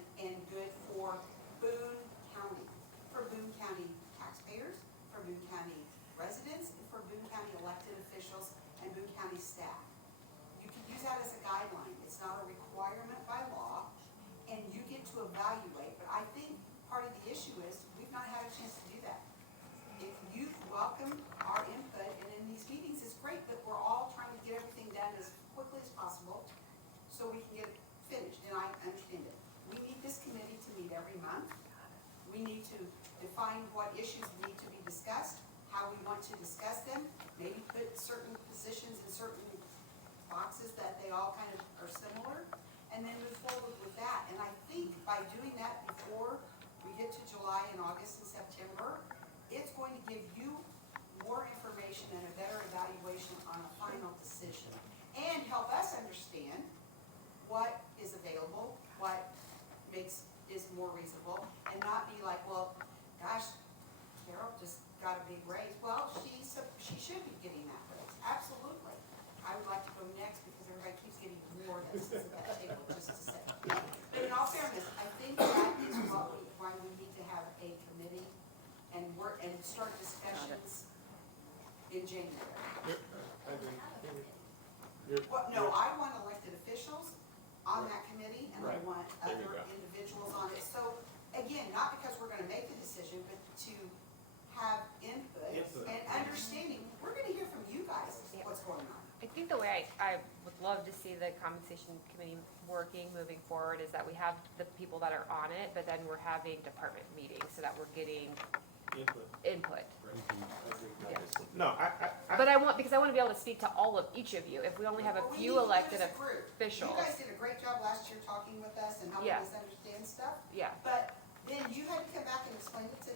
good for Boone County, for Boone County taxpayers, for Boone County residents, and for Boone County elected officials and Boone County staff. You can use that as a guideline, it's not a requirement by law, and you get to evaluate, but I think part of the issue is, we've not had a chance to do that. If you welcome our input, and in these meetings, it's great, but we're all trying to get everything done as quickly as possible, so we can get it finished, and I understand it. We need this committee to meet every month. We need to define what issues need to be discussed, how we want to discuss them, maybe put certain positions in certain boxes that they all kind of are similar, and then move forward with that. And I think by doing that before we get to July and August and September, it's going to give you more information and a better evaluation on a final decision, and help us understand what is available, what is more reasonable, and not be like, well, gosh, Carol just got a big raise. Well, she should be getting that raise, absolutely. I would like to go next because everybody keeps getting more than sits at that table, just to say. But in all fairness, I think that is why we need to have a committee, and and start discussions in January. I agree. Well, no, I want elected officials on that committee, and I Right. want There you other go. individuals on it. So, again, not because we're gonna make the decision, but to have input Input. and understanding. We're gonna hear from you guys what's going on. I think the way I would love to see the compensation committee working moving forward is that we have the people that are on it, but then we're having department meetings so that we're getting Input. input. Right. I agree. Yeah. No, But because I want to be able to speak to all of each of you. If we only have a Well, we few need to do it elected as a group. officials. You guys did a great job last year talking with us and helping Yeah. us understand stuff. Yeah, But then you had to come back and explain it to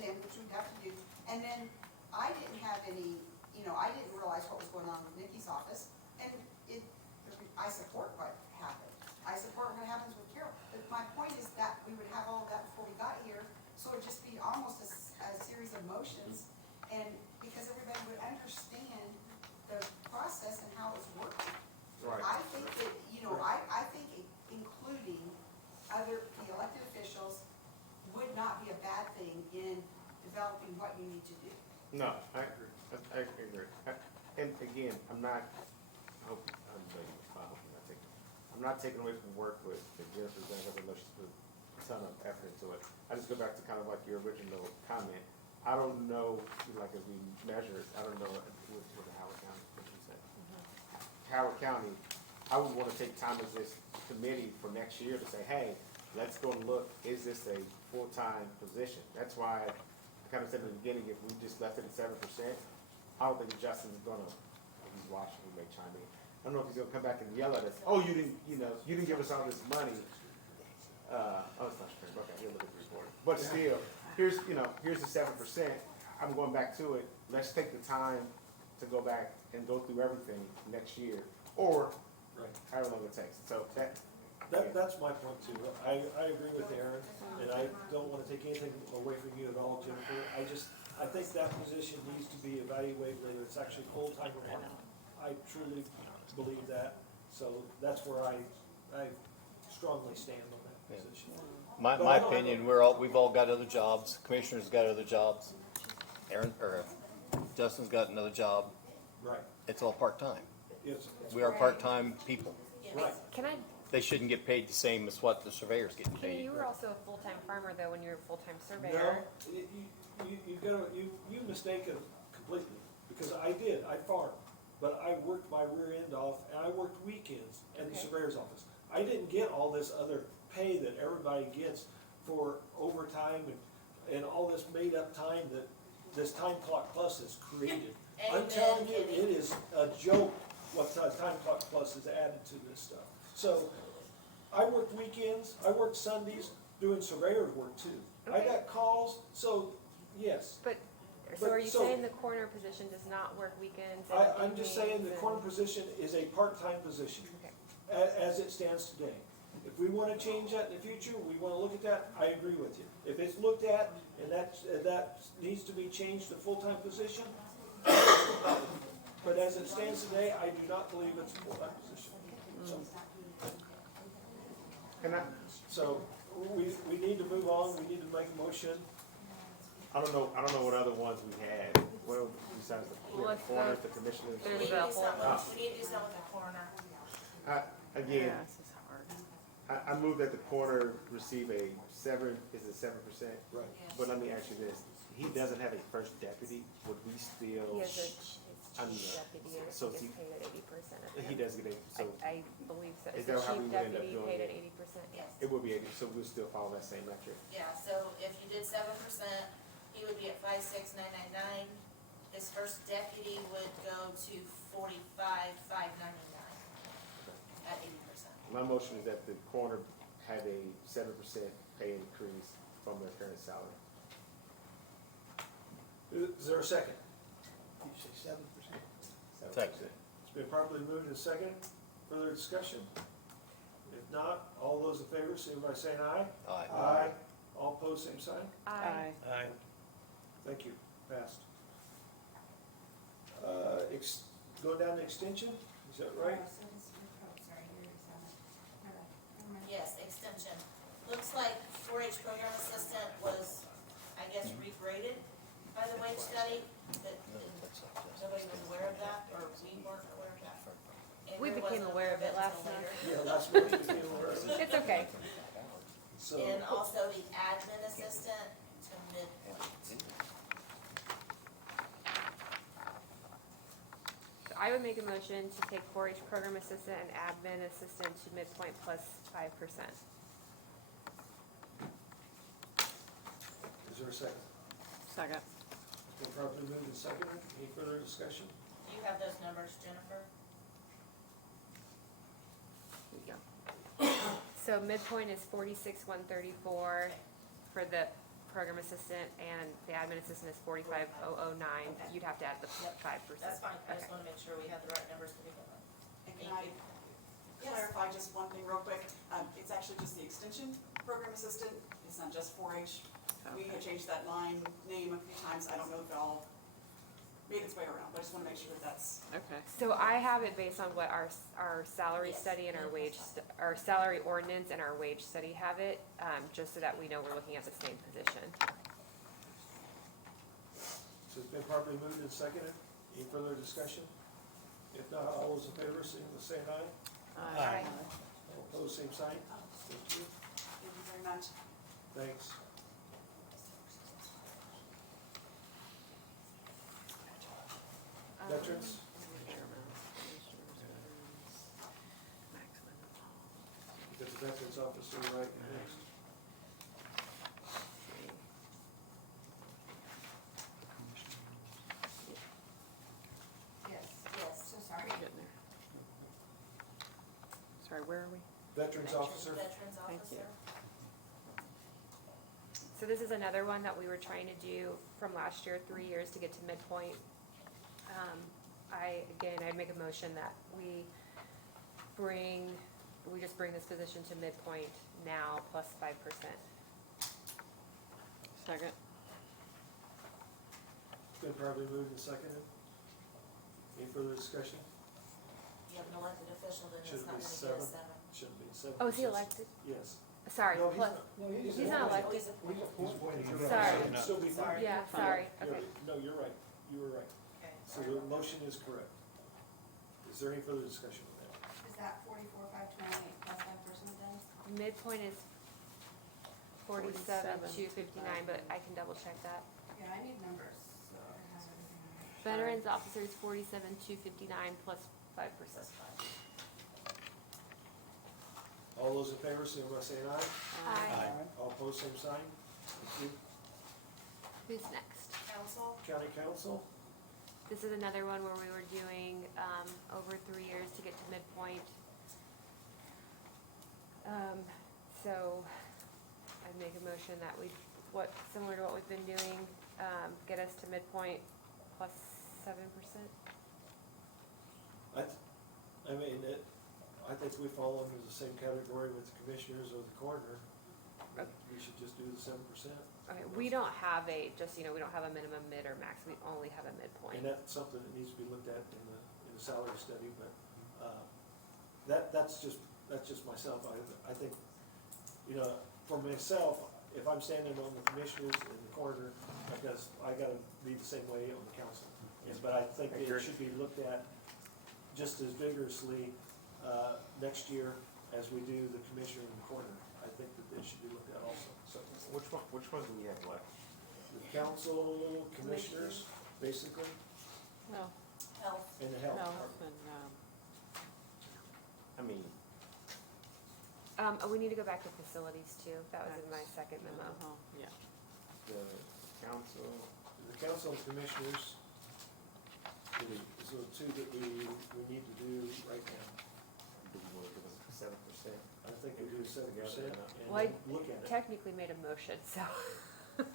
them, which we'd have to do. And then I didn't have any, I didn't realize what was going on with Nikki's office. And I support what happened. I support what happens with Carol. But my point is that we would have all of that before we got here. So it'd just be almost a series of motions. And because everybody would understand the process and how it's working. right. I think that, I think including the elected officials would not be a bad thing in developing what you need to do. No, I agree. I agree. And again, I'm not taking away from work with Jennifer's done. I know she's put a ton of effort into it. I just go back to kind of like your original comment. I don't know, like as we measure it, I don't know with the Howard County, what you said. Howard County, I would want to take time as this committee for next year to say, hey, let's go and look, is this a full-time position? That's why I kind of said in the beginning, if we just left it at 7%, I don't think Justin's gonna, if he's watching, he may chime in. I don't know if he's gonna come back and yell at us, oh, you didn't give us all this money. Oh, it's not true, okay, he'll look at the report. But still, here's the 7%, I'm going back to it, let's take the time to go back and go through everything next year, or Right. however long it takes. So That's my point too. I agree with Aaron, and I don't wanna take anything away from you at all, Jennifer. I think that position needs to be evaluated, whether it's actually full-time or part-time. I truly believe that, so that's where I strongly stand on that position. My But I don't opinion, we've all got other jobs, commissioners got other jobs, Justin's got another job, Right, it's all part-time. it's, We are part-time people. right. can I, They shouldn't get paid the same as what the surveyor's getting paid. you were also a full-time farmer though when you were a full-time No, surveyor. you mistake it completely, because I did, I farmed, but I worked my rear end off, and I worked weekends in the Okay. surveyor's office. I didn't get all this other pay that everybody gets for overtime and all this made-up time that this time clock plus has created. I'm Amen, telling you, Kenny. it is a joke what time clock plus has added to this stuff. So, I worked weekends, I worked Sundays, doing surveyor's work too. I Okay. got calls, so, yes. But, so But- are you so- saying the coroner position does not work weekends and I'm just saying the evenings corner and- position is a part-time position, Okay. as it stands today. If we wanna change that in the future, we wanna look at that, I agree with you. If it's looked at and that needs to be changed to full-time position, but as it stands today, I do not believe it's a full-time position. So, we need to move on, we need to make a motion. I don't know what other ones we had, well, besides the Well, let's foreigners, go- the commissioners. There's We need the to do something, whole- we need to do something with the coroner. Again, Yeah, this is hard. I move that the coroner receive a 7%? Right. But let me ask you this, he doesn't have a first deputy, would we still? He has a I'm chief not- deputy and so gets he- paid at 80% of He it. does get a, so I believe so. Is Is the that how we chief would end up deputy doing paid it? at 80%? Yes. it will be 80, so we'll still follow that same metric. Yeah, so if you did 7%, he would be at 56,999. His first deputy would go to 45,599 at 80%. My motion is that the coroner have a 7% pay increase from their current salary. Is there a second? You say 7%? 7%. It's been properly moved and second. Further discussion? If not, all those in favor, signify by saying aye. Aye. All opposed, same sign. Aye. Thank you. Passed. Going down to extension, is that right? Yes, extension. Looks like 4-H program assistant was, I guess, graded by the wage study, that nobody was aware of that, or we weren't aware of that. And We Greer became wasn't aware of it until last month. later. Yeah, last month we came over. It's okay. So, And also the admin assistant to midpoint. So I would make a motion to take 4-H program assistant and admin assistant to midpoint plus 5%. is there a second? Second. Been properly moved and seconded. Any further discussion? Do you have those numbers, Jennifer? Yeah. So midpoint is 46,134 for the program assistant, and the admin assistant is 45,009. You'd have to add the 5%. That's fine, I just Okay. wanna make sure we have the right numbers to begin with. And Thank can I you. clarify just one thing real quick? It's actually just the extension program assistant, it's not just 4-H. We Okay. had changed that line name a few times, I don't know if it all made its way around, but I just wanna make sure that that's, Okay. So I have it based on what our salary Yes. study and our wage, our salary ordinance and our wage study have it, just so that we know we're looking at the same position. So it's been properly moved and seconded. Any further discussion? If not, all those in favor, signal by saying aye. Aye. All opposed, same sign. Thank you. thank you very much. Thanks. Veterans? Get the veterans officer right next. Yes, so sorry. Getting there. Sorry, where are we? Veterans officer? Veterans Thank you. officer. So this is another one that we were trying to do from last year, 3 years to get to midpoint. I'd make a motion that we just bring this position to midpoint now plus 5%. Second. It's been properly moved and seconded. Any further discussion? You have an elected official, then Should it's it not be gonna get a 7? seven. Shouldn't be 7. Oh, is he elected? Yes. Sorry, No, he's plus, not. No, He's not elected. He's He's appointed. appointed. You're right. Sorry. So it'd still be fine. yeah, sorry, okay. No, you're right. You were right. Okay, So sorry the about that. motion is correct. Is there any further discussion on that? Is that 44,528 plus 5% then? Midpoint is 47,259, but I can double check that. Yeah, I need numbers, so I have everything. Veterans officer is 47,259 plus 5%. All those in favor, signal by saying aye. Aye. All opposed, same sign. Thank you. Who's next? Council, County council? This is another one where we were doing, over 3 years to get to midpoint. So I'd make a motion that similar to what we've been doing, get us to midpoint plus 7%. I mean, I think we fall under the same category with the commissioners or the coroner. We should just do the 7%. Okay, we don't have we don't have a minimum mid or max, we only have a midpoint. And that's something that needs to be looked at in the salary study, but, that's just myself. I think, for myself, if I'm standing on the commissioners and the coroner, I gotta be the same way on the council. But I think I it agree. should be looked at just as vigorously, next year as we do the commissioner and the coroner. I think that they should be looked at also, so. Which one do we have left? The council, commissioners, basically, Well, health, and the health health department. and, I mean, We need to go back to facilities too, that was in my second memo. yeah. the council, The council and commissioners, is the two that we need to do right now. do we want to give them 7%? I think we do 7% Well, I and then look at it. technically made a motion, so.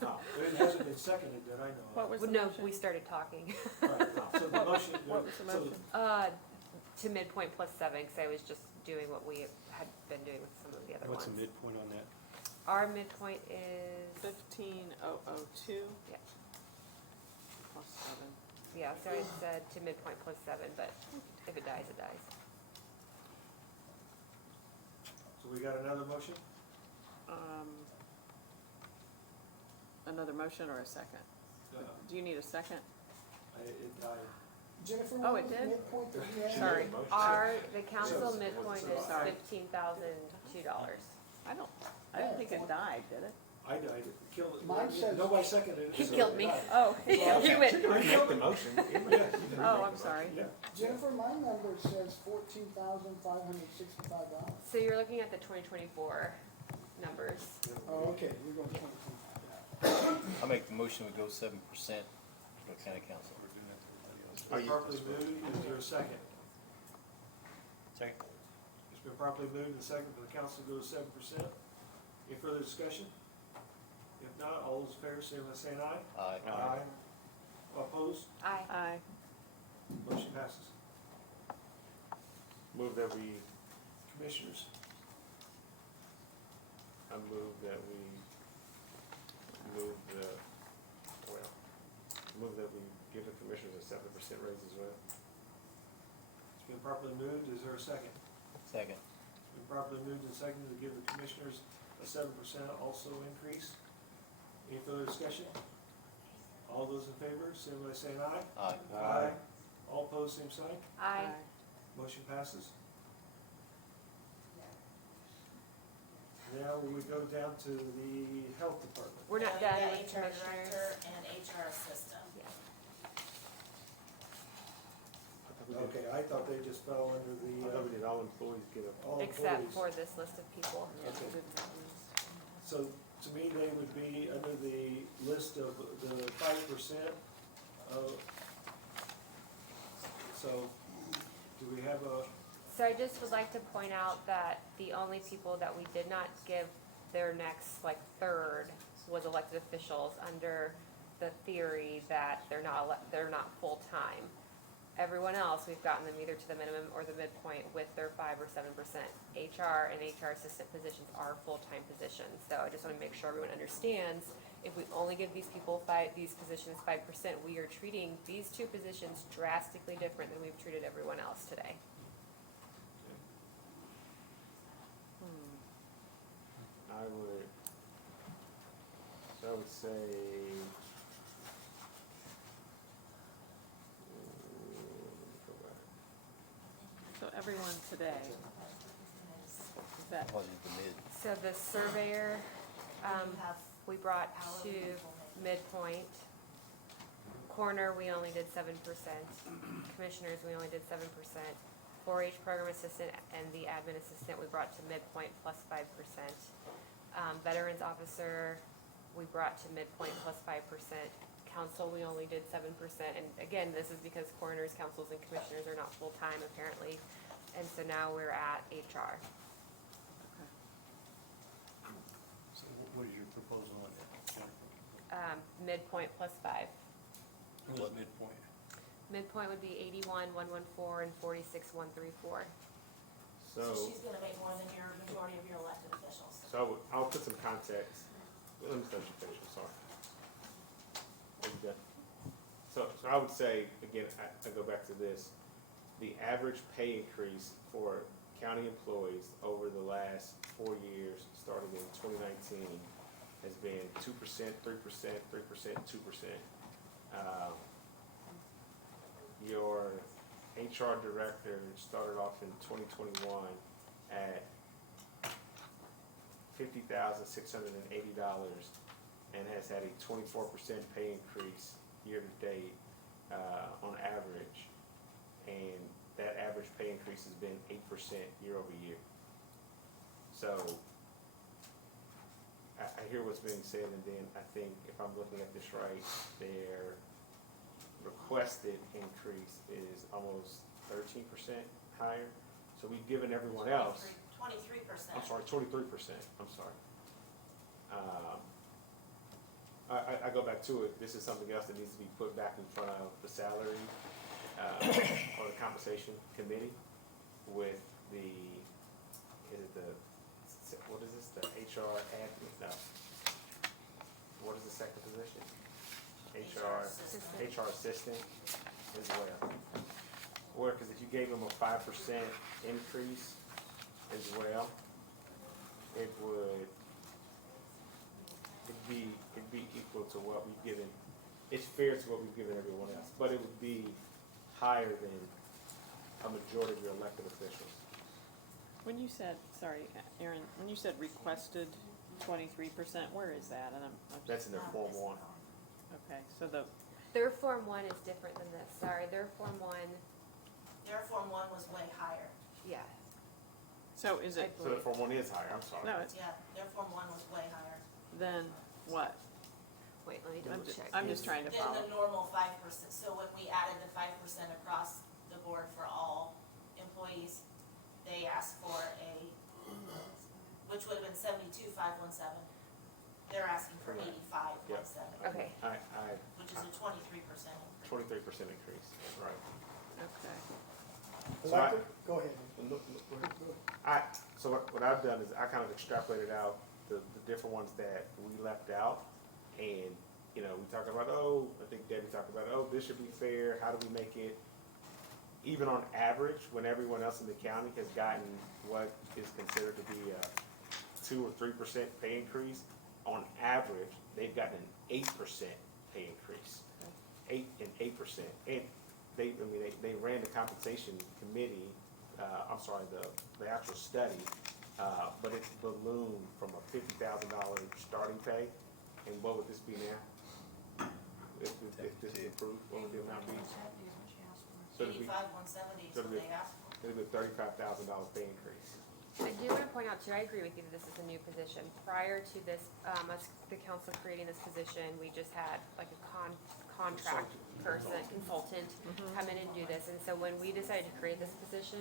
Oh, It hasn't been seconded that I know of. What was the No, motion? we started talking. Right, so the motion. What was the so motion? To midpoint plus 7, because I was just doing what we had been doing with some of the other ones. What's the midpoint on that? Our midpoint is, 15,002 yeah, plus 7. yeah, so I said to midpoint plus 7, but if it dies, it dies. So we got another motion? another motion or a second? Do you need a second? It died. Jennifer, Oh, what it was the did? midpoint that you had? Sorry. The council midpoint is Sorry. $15,002. I didn't think it died, did it? I died, it killed it. Mine says- Nobody seconded it. He so killed it me. died. Oh, He went, You make the motion. oh, I'm sorry. Yeah. Jennifer, my number says $14,565. so you're looking at the 2024 numbers. Oh, okay, you're going 2025. I make the motion, we go 7% for the county council. It's been properly moved, is there a second? Second. It's been properly moved and second for the council to go 7%. Any further discussion? If not, all those in favor, say by saying aye. Aye. Opposed? Aye. Aye. Motion passes. Move that we, Commissioners, I move that we move the, move that we give the commissioners a 7% raise as well. it's been properly moved, is there a second? Second. It's been properly moved and seconded to give the commissioners a 7% also increase. Any further discussion? All those in favor, say by saying aye. Aye. All opposed, same sign. Aye. Motion passes. Now we go down to the health department. We're not And done the with HR commissioners. director and HR assistant. Okay, I thought they just fell under I thought we the, did all employees get a, all Except employees. for this list of people. Okay. So to me, they would be under the list of the 5%. So do we have a, So I just would like to point out that the only people that we did not give their next, third was elected officials under the theory that they're not full-time. Everyone else, we've gotten them either to the minimum or the midpoint with their 5 or 7%. HR and HR assistant positions are full-time positions, so I just wanna make sure everyone understands, if we only give these people these positions 5%, we are treating these two positions drastically different than we've treated everyone else today. I would say, So everyone today, is that, Wasn't the mid. So the surveyor, we brought to midpoint. Coroner, we only did 7%. Commissioners, we only did 7%. 4-H program assistant and the admin assistant, we brought to midpoint plus 5%. Veterans officer, we brought to midpoint plus 5%. Council, we only did 7%. And again, this is because coroners, councils, and commissioners are not full-time apparently. And so now we're at HR. So what is your proposal on that? Midpoint plus 5. What midpoint? Midpoint would be 81,114 and 46,134. So so, she's gonna make more than your majority of your elected officials. so I'll put some context. Let me finish, I'm sorry. Are you done? So I would say, again, I go back to this, the average pay increase for county employees over the last 4 years, starting in 2019, has been 2%, 3%, 3%, 2%. Your HR director started off in 2021 at $50,680 and has had a 24% pay increase year to date on average. And that average pay increase has been 8% year over year. So I hear what's being said, and then I think if I'm looking at this right, their requested increase is almost 13% higher. So we've given everyone else, 23%. I'm sorry, 23%, I'm sorry. I go back to it, this is something else that needs to be put back in front of the salary, or the compensation committee with the, what is this, the HR admin, no. What is the second position? HR assistant. HR assistant as well. Or, cause if you gave them a 5% increase as well, it'd it'd be equal to what we've given, it's fair to what we've given everyone else, but it would be higher than a majority of your elected officials. When you said, sorry, Aaron, when you said requested 23%, where is that? And I'm That's in their Form 1. okay, so Their Form 1 is different than this, sorry, their Form 1, Their Form 1 was way higher. yeah. so is it, So the Form 1 is higher, I'm sorry. no, it's Yeah, their Form 1 was way higher. then what? Wait, let me double check. I'm just trying to Than follow. the normal 5%. So when we added the 5% across the board for all employees, they asked for which would have been 72,517. They're asking for Correct. 85,170, Okay, which is a 23% increase. 23% increase, right. Okay. So I- Elected, go ahead. So what I've done is I kind of extrapolated out the different ones that we left out. And, you know, we talk about, I think Debbie talked about, this should be fair, how do we make it, even on average, when everyone else in the county has gotten what is considered to be a 2 or 3% pay increase, on average, they've gotten an 8% pay increase. 8%. And they ran the compensation committee, the actual study, but it's ballooned from a $50,000 starting pay. And what would this be now? If this is approved, what would the amount be? So it'd be, 85,170 is so what it'd be- they asked for. it'd be a $35,000 pay increase. I do want to point out too, I agree with you that this is a new position. Prior to this, the council creating this position, we just had like a contract person, consultant, come in and do this. And so when we decided to create this position,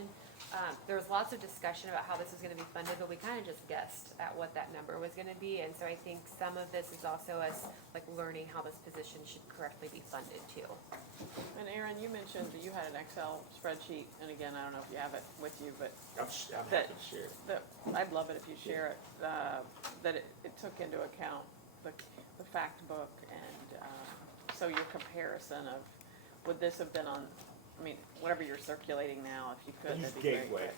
there was lots of discussion about how this was gonna be funded, but we kind of just guessed at what that number was gonna be. And so I think some of this is also us like learning how this position should correctly be funded too. And Aaron, you mentioned that you had an Excel spreadsheet, and again, I don't know if you have it with you, but I'm happy to share it. I'd love it if you share it, that it took into account the fact book and, so your comparison of, would this have been on, I mean, whatever you're circulating now, if you could, I use that'd be great. Gateway.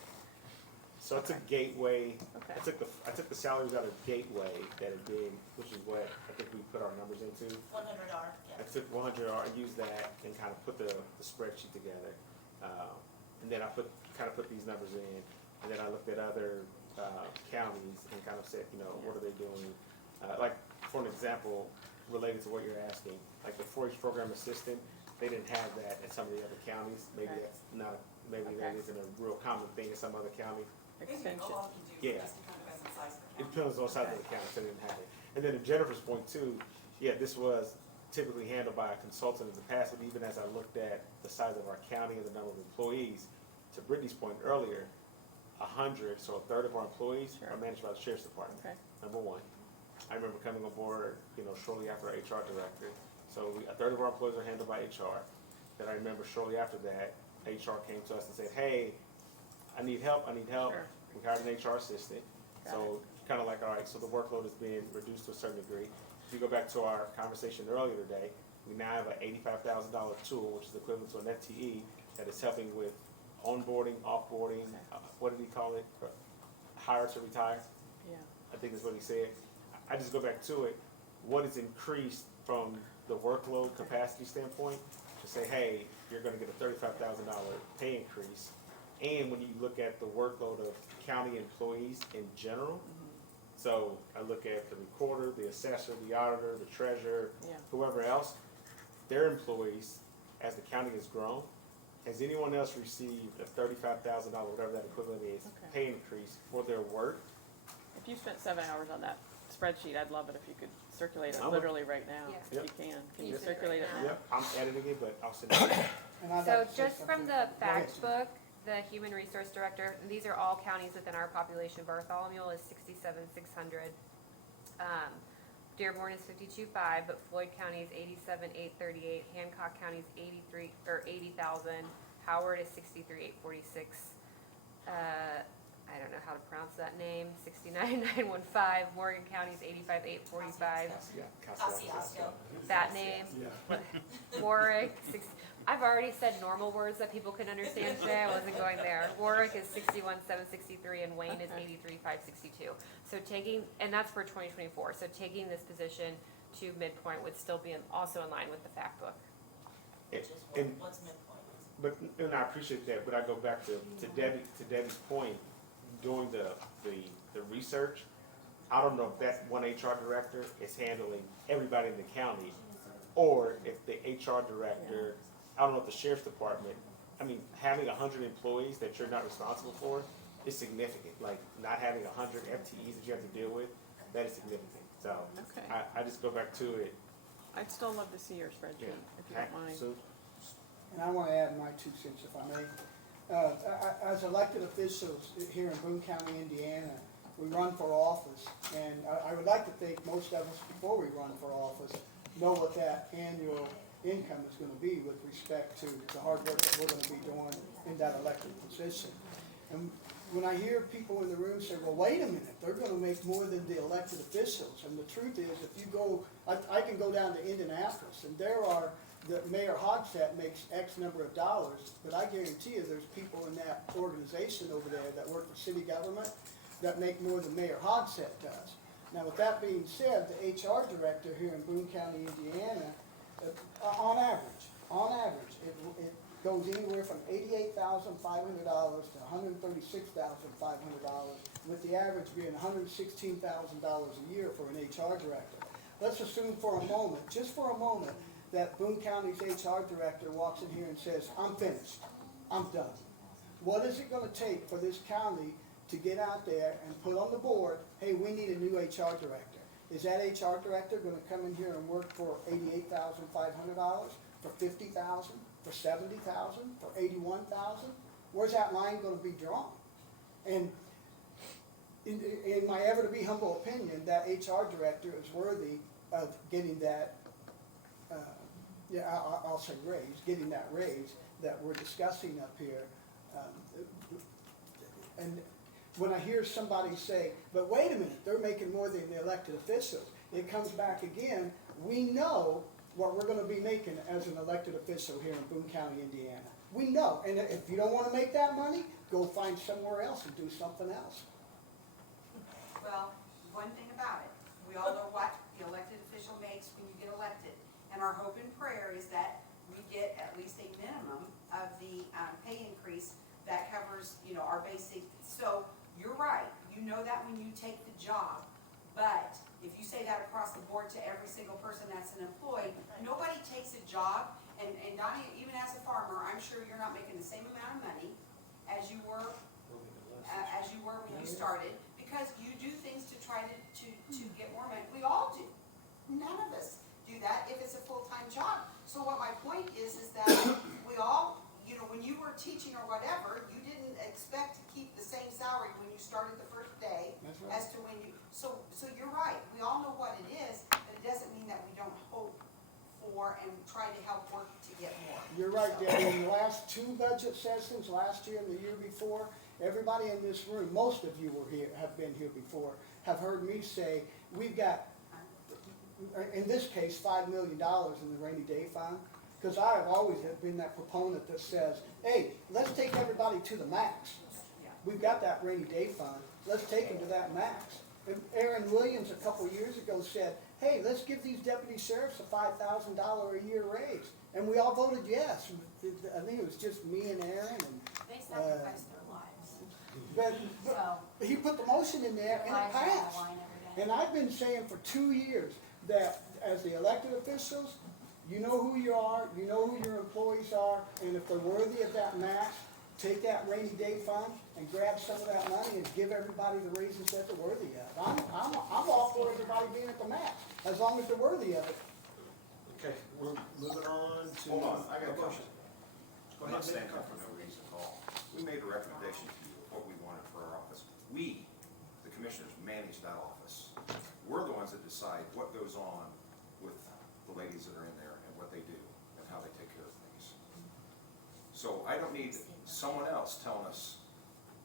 So I took Okay. Gateway, Okay. I took the salaries out of Gateway that it did, which is what I think we put our numbers into. $100, I yeah. took 100, I used that and kind of put the spreadsheet together. And then I put these numbers in, and then I looked at other counties and kind of said, you know, what are they doing? Like, for an example, related to what you're asking, like the 4-H program assistant, they didn't have that in some of the other counties. Maybe Okay. that's not, maybe that Okay. isn't a real common thing in some other counties. Maybe Extension. a lot of them do, Yeah. it just depends on the size of the It county. depends on the size of the county, so they didn't have it. And then to Jennifer's point too, yeah, this was typically handled by a consultant in the past, but even as I looked at the size of our county and the number of employees, to Brittany's point earlier, 100, so a third of our employees Sure. are managed by the sheriff's department, Okay. number one. I remember coming on board, you know, shortly after our HR director, so a third of our employees are handled by HR. Then I remember shortly after that, HR came to us and said, hey, I need help. Sure. We hired an HR assistant. Got So kind of like, all right, so the workload is being reduced to a certain degree. If you go back to our conversation earlier today, we now have an $85,000 tool, which is equivalent to an FTE, that is helping with onboarding, offboarding, what did he call it? Hire to retire, Yeah, I think is what he said. I just go back to it, what is increased from the workload capacity standpoint, to say, hey, you're gonna get a $35,000 pay increase. And when you look at the workload of county employees in general, so I look at the recorder, the assessor, the auditor, the treasurer, yeah. whoever else, their employees, as the county has grown, has anyone else received a $35,000, whatever that equivalent is, Okay. pay increase for their work? If you spent 7 hours on that spreadsheet, I'd love it if you could circulate it I will. literally right now, Yeah. if Yep. you can. Can You you send it right circulate it now? now? Yep, I'm editing it, but I'll send it. And I'd So like to say just from something. the Go ahead, fact Susan. book, the human resource director, these are all counties within our population. Bartholomew is 67,600. Dearborn is 52,500, but Floyd County is 87,838. Hancock County is 80,000. Howard is 63,846. I don't know how to pronounce that name. 69,915. Morgan County is 85,845. Yeah, Kosciuszko. That name. Warwick, I've already said normal words that people can understand today. I wasn't going there. Warwick is 61,763 and Wayne is 83,562. So taking, and that's for 2024. So taking this position to midpoint would still be also in line with the fact book. Which is And- what's midpoint? But, and I appreciate that, but I go back to Debbie's point, doing the research. I don't know if that one HR director is handling everybody in the county, or if the HR director, I don't know if the sheriff's department, I mean, having 100 employees that you're not responsible for is significant. Like, not having 100 FTEs that you have to deal with, that is significant. So, Okay. I just go back to it. I'd still love to see your spreadsheet, if you don't mind. So, And I want to add my 2 cents, if I may. As elected officials here in Boone County, Indiana, we run for office, and I would like to think most of us, before we run for office, know what that annual income is going to be with respect to the hard work that we're going to be doing in that elected position. And when I hear people in the room say, well, wait a minute, they're going to make more than the elected officials. And the truth is, if you go, I can go down to Indianapolis, and there are, the Mayor Hogsett makes X number of dollars, but I guarantee you there's people in that organization over there that work for city government that make more than Mayor Hogsett does. Now, with that being said, the HR director here in Boone County, Indiana, on average, it goes anywhere from $88,500 to $136,500, with the average being $116,000 a year for an HR director. Let's assume for a moment, just for a moment, that Boone County's HR director walks in here and says, I'm finished, I'm done. What is it gonna take for this county to get out there and put on the board, hey, we need a new HR director? Is that HR director gonna come in here and work for $88,500, for $50,000, for $70,000, for $81,000? Where's that line gonna be drawn? And in my ever to be humble opinion, that HR director is worthy of getting that, I'll say raise, getting that raise that we're discussing up here. And when I hear somebody say, but wait a minute, they're making more than the elected officials, it comes back again, we know what we're gonna be making as an elected official here in Boone County, Indiana. We know, and if you don't wanna make that money, go find somewhere else and do something else. Well, one thing about it, we all know what the elected official makes when you get elected. And our hope and prayer is that we get at least a minimum of the pay increase that covers, our basic. So you're right, you know that when you take the job. But if you say that across the board to every single person that's an employee, nobody takes a job. And Donnie, even as a farmer, I'm sure you're not making the same amount of money as you were when you started, because you do things to try to get more money. We all do. None of us do that if it's a full-time job. So what my point is that we all, when you were teaching or whatever, you didn't expect to keep the same salary when you started the first day. That's right. As to when you, so you're right. We all know what it is, but it doesn't mean that we don't hope for and try to help work to get more. You're right, Debbie. In the last 2 budget sessions, last year and the year before, everybody in this room, most of you have been here before, have heard me say, we've got, in this case, $5 million in the rainy day fund. Because I have always been that proponent that says, hey, let's take everybody to the max. We've got that rainy day fund. Let's take them to that max. And Aaron Williams a couple years ago said, hey, let's give these deputy sheriffs a $5,000 a year raise. And we all voted yes. I think it was just me and Aaron. And, They sacrificed their lives. but he put the motion in there and it Lives are on passed. the line every day. And I've been saying for 2 years that as the elected officials, you know who you are, you know who your employees are, and if they're worthy of that max, take that rainy day fund and grab some of that money and give everybody the raises that they're worthy of. I'm all for everybody being at the max, as long as they're worthy of it. Okay, we're moving on to. Hold on, I got a motion. question. Go I'm not ahead, standing Nick. up for no reason at all. We made a recommendation to you of what we wanted for our office. We, the commissioners, manage that office. We're the ones that decide what goes on with the ladies that are in there and what they do and how they take care of things. So I don't need someone else telling us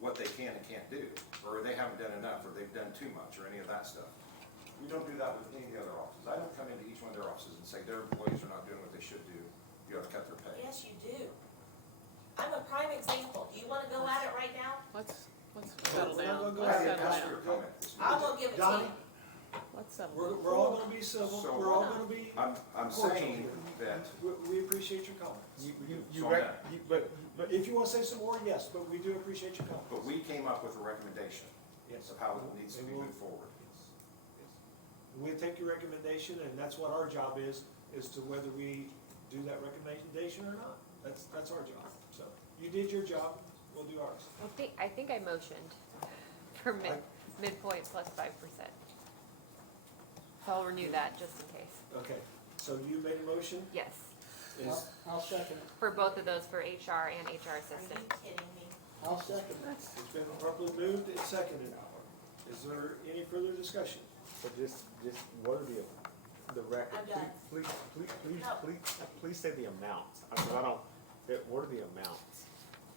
what they can and can't do, or they haven't done enough, or they've done too much, or any of that stuff. We don't do that with any of the other offices. I don't come into each one of their offices and say their employees are not doing what they should do. You ought to cut their pay. Yes, you let's settle We're not down. gonna go Let's ahead settle and Ask down. your comment this I'm meeting. gonna give it to Donnie, you. Let's settle we're, down. we're all gonna be civil, So- we're all gonna be, I'm saying that, we appreciate your comments. You So rec, now- you, but, If you wanna say some more, yes, but we do appreciate your comments. but we came up with a recommendation Yes. of how it needs to And be we'll- moved forward. We'll take your recommendation, and that's what our job is to whether we do that recommendation or not. That's our job. So, you did your job, we'll do ours. I think I motioned for midpoint plus 5%. So I'll renew that just in case. Okay, so you made a motion, Yes, is, I'll second it. for both of those, for HR and HR Are assistant. you kidding me? I'll second it. it's been properly moved and seconded. Is there any further discussion? but just what are the record? I'm done. Please say the amounts. I mean, what are the amounts?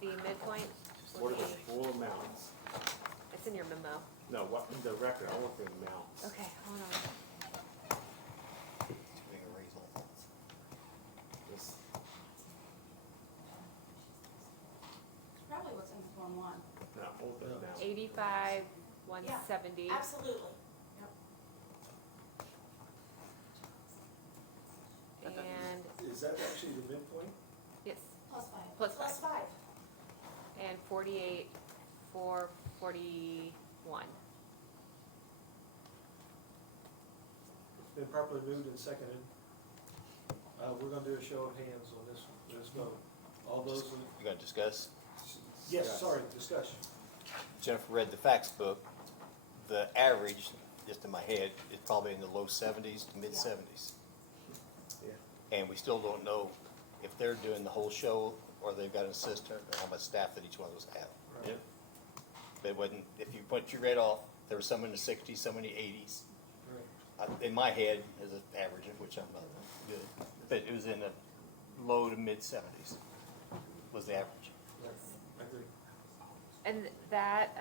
The midpoint What would are be, the full amounts? it's in your memo. No, what, the record, I want the amounts. Okay, hold on. It's- It's probably what's in Form 1. No, I want the amounts. 85, 170. Absolutely. And, Is that actually the midpoint? yes, Plus 5. plus Plus 5. 5. And 48, 441. It's been properly moved and seconded. We're gonna do a show of hands on this vote. All those, You gonna discuss? yes, sorry, discussion. Jennifer read the facts book. The average, just in my head, is probably in the low 70s to mid 70s. Yeah. And we still don't know if they're doing the whole show or they've got an assistant or how much staff that each one of those have. Right. They wouldn't, if you, what you read off, there were some in the 60s, some in the 80s. In my head, as an average, which I'm not good, but it was in the low to mid 70s was the average. I agree. And that,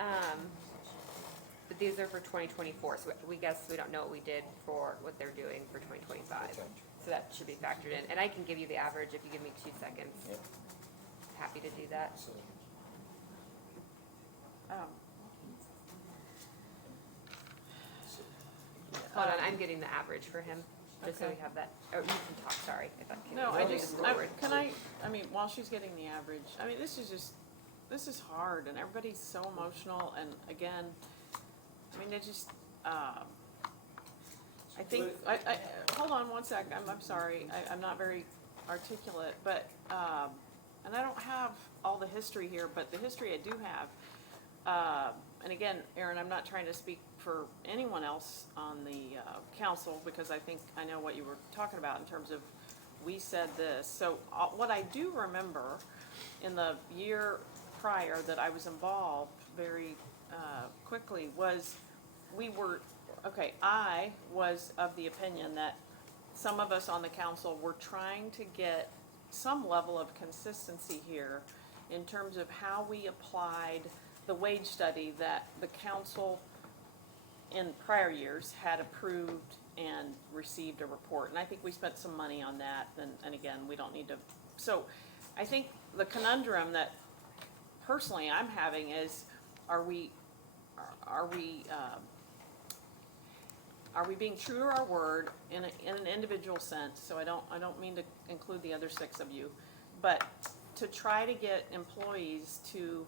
but these are for 2024, so we guess we don't know what we did for what they're doing for 2025. So that should be factored in. And I can give you the average if you give me 2 seconds. Yep. Happy to do that. So, Hold on, I'm getting the average for him, just so we Okay. have that. Oh, you can talk, sorry. If I can. No, move this forward. I mean, while she's getting the average, I mean, this is hard, and everybody's so emotional, and again, I mean, I think, hold on one sec, I'm sorry, I'm not very articulate, but, and I don't have all the history here, but the history I do have, and again, Aaron, I'm not trying to speak for anyone else on the council, because I think I know what you were talking about in terms of, we said this. So what I do remember in the year prior that I was involved very quickly was I was of the opinion that some of us on the council were trying to get some level of consistency here in terms of how we applied the wage study that the council in prior years had approved and received a report. And I think we spent some money on that, and again, we don't need to. So I think the conundrum that personally I'm having is, are we being true to our word in an individual sense? So I don't mean to include the other 6 of you, but to try to get employees to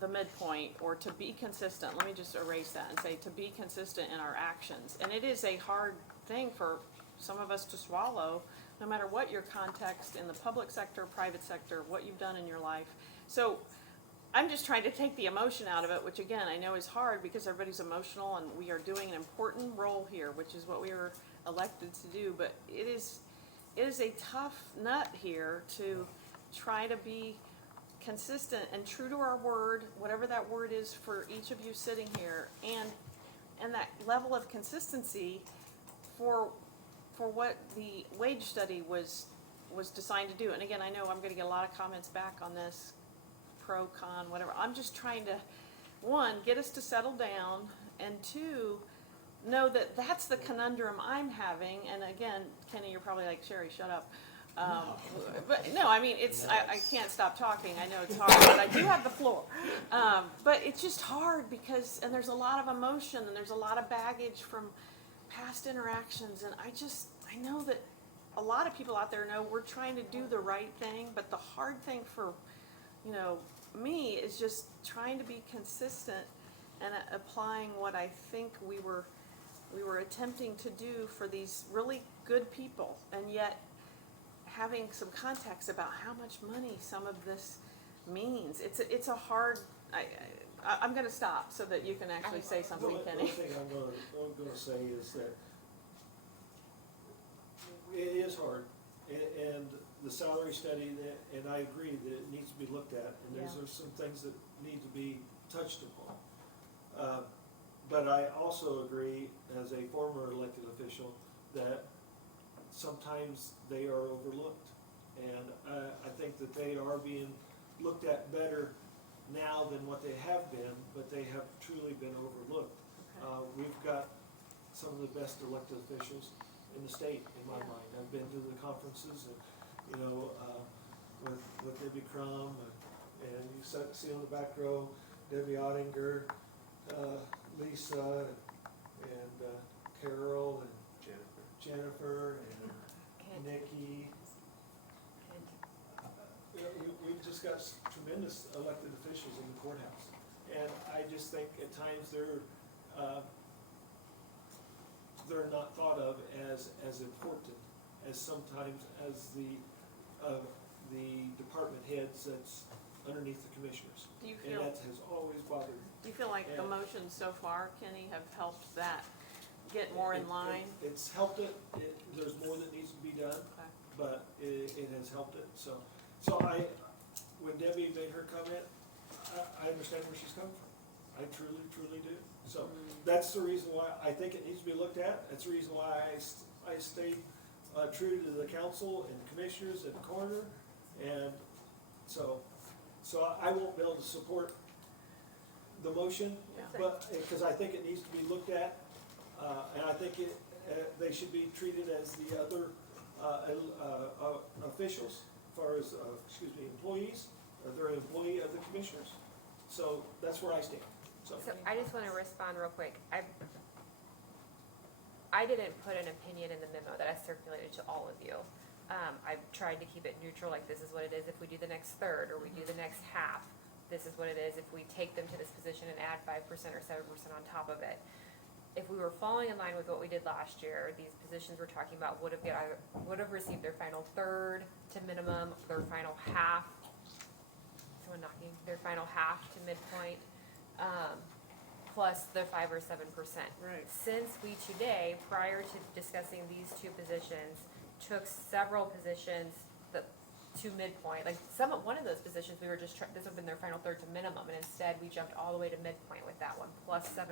the midpoint or to be consistent. Let me just erase that and say to be consistent in our actions. And it is a hard thing for some of us to swallow, no matter what your context in the public sector, private sector, what you've done in your life. So I'm just trying to take the emotion out of it, which again, I know is hard because everybody's emotional and we are doing an important role here, which is what we were elected to do. But it is a tough nut here to try to be consistent and true to our word, whatever that word is for each of you sitting here, and that level of consistency for what the wage study was designed to do. And again, I know I'm gonna get a lot of comments back on this, pro, con, whatever. I'm just trying to, 1, get us to settle down, and 2, know that that's the conundrum I'm having. And again, Kenny, you're probably like, Sherry, shut up. But, no, I mean, I can't stop talking, I know it's hard, but I do have the floor. But it's just hard because, and there's a lot of emotion, and there's a lot of baggage from past interactions, and I know that a lot of people out there know we're trying to do the right thing, but the hard thing for, me is just trying to be consistent and applying what I think we were attempting to do for these really good people, and yet having some context about how much money some of this means. It's a hard, I'm gonna stop so that you can actually say something, One Kenny. thing I'm gonna say is that it is hard, and the salary study, and I agree that it needs to be looked at, and there's some things that need to be touched upon. But I also agree, as a former elected official, that sometimes they are overlooked. And I think that they are being looked at better now than what they have been, but they have truly been overlooked. We've got some of the best elected officials in the state, in my mind. I've been to the conferences, and, with Debbie Crum, and you see on the back row, Debbie Ottinger, Lisa, and Carol, and Jennifer, and Nikki. We've just got tremendous elected officials in the courthouse. And I just think at times they're not thought of as important as sometimes as the department heads that's underneath the commissioners. Do you And feel, that has always bothered me. do you feel like the motions so far, Kenny, have helped that get more in line? It's helped it. There's more that needs to be done, Okay. but it has helped it. So when Debbie made her comment, I understand where she's coming from. I truly, truly do. So that's the reason why I think it needs to be looked at. That's the reason why I stayed true to the council and commissioners and the coroner. And so I won't be able to support the motion, but, because I think it needs to be looked at, and I think they should be treated as the other officials, as far as, employees, or they're an employee of the commissioners. So that's where I stand. So I just wanna respond real quick. I didn't put an opinion in the memo that I circulated to all of you. I tried to keep it neutral, like this is what it is if we do the next third, or we do the next half. This is what it is if we take them to this position and add 5% or 7% on top of it. If we were falling in line with what we did last year, these positions we're talking about would have received their final third to minimum, their final half, their final half to midpoint, plus the 5 or 7%. Right. Since we today, prior to discussing these two positions, took several positions to midpoint, like one of those positions, we were just this would have been their final third to minimum, and instead we jumped all the way to midpoint with that one, plus 7%.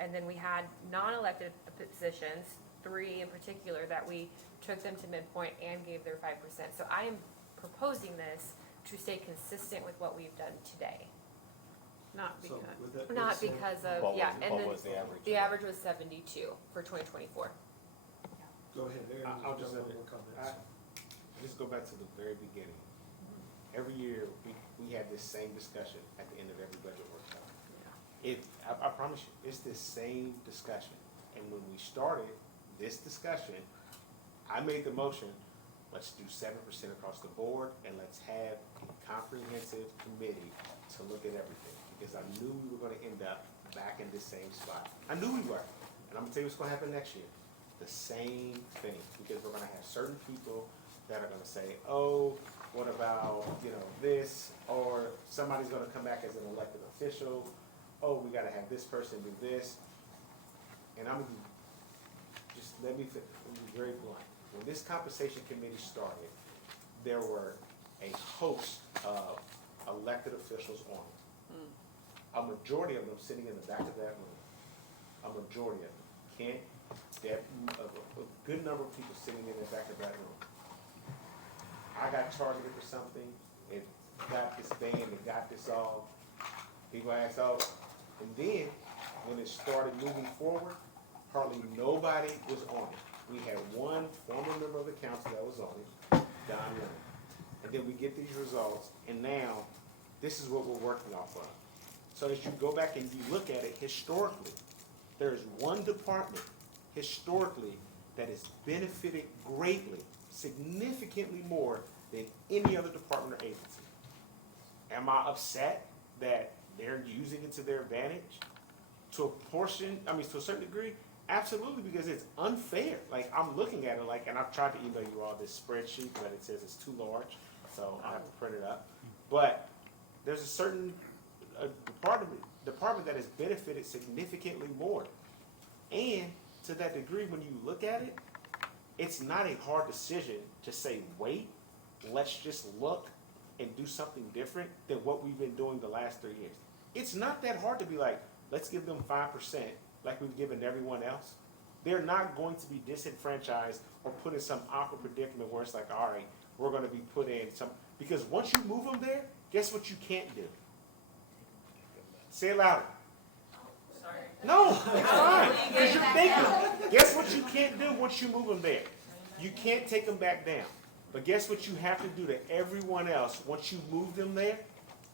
And then we had non-elected positions, 3 in particular, that we took them to midpoint and gave their 5%. So I am proposing this to stay consistent with what we've done today. Not So because, with that being Not said, because of, What and was then the average? the average was 72 for 2024. Go ahead, Aaron. I'll just have say more comments. Just go back to the very beginning. Every year, we had this same discussion at the end of every budget workshop. I promise you, it's the same discussion. And when we started this discussion, I made the motion, let's do 7% across the board, and let's have a comprehensive committee to look at everything. Because I knew we were gonna end up back in the same spot. I knew we were. And I'm gonna tell you what's gonna happen next year. The same thing, because we're gonna have certain people that are gonna say, oh, what about, this, or somebody's gonna come back as an elected official, oh, we gotta have this person do this. And I'm gonna let me be very blunt. When this compensation committee started, there were a host of elected officials on it. A majority of them sitting in the back of that room. A majority of them. Kent, Deb, a good number of people sitting in the back of that room. I got targeted for something, it got this band, it got this all. People asked, oh, and then when it started moving forward, hardly nobody was on it. we had one former member of the council that was on it, Don Leonard. And then we get these results, and now, this is what we're working off of. So as you go back and you look at it historically, there's one department historically that has benefited greatly, significantly more than any other department or agency. Am I upset that they're using it to their advantage? To a portion, to a certain degree, absolutely, because it's unfair. Like, I'm looking at it like, and I've tried to email you all this spreadsheet, but it says it's too large, so I have to print it up. But there's a certain department that has benefited significantly more. And to that degree, when you look at it, it's not a hard decision to say, wait, let's just look and do something different than what we've been doing the last 3 years. It's not that hard to be like, let's give them 5% like we've given everyone else. They're not going to be disenfranchised or put in some awkward predicament where it's like, all right, we're going to be put in some, because once you move them there, guess what you can't do? Say it louder. Sorry. No, it's fine, because you're thinking. Guess what you can't do once you move them there? You can't take them back down. But guess what you have to do to everyone else once you move them there?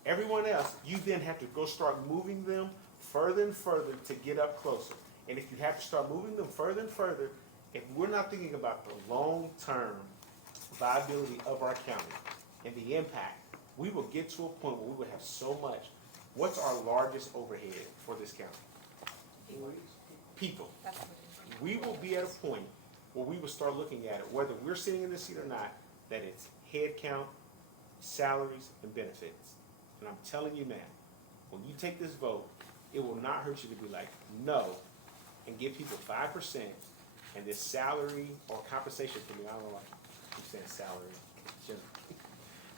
Everyone else, you then have to go start moving them further and further to get up closer. And if you have to start moving them further and further, if we're not thinking about the long-term viability of our county and the impact, we will get to a point where we will have so much. What's our largest overhead for this county? People. We will be at a point where we will start looking at it, whether we're sitting in this seat or not, that it's head count, salaries, and benefits. And I'm telling you now, when you take this vote, it will not hurt you to be like, no, and give people 5%, and this salary or compensation committee, I don't know why I keep saying salary,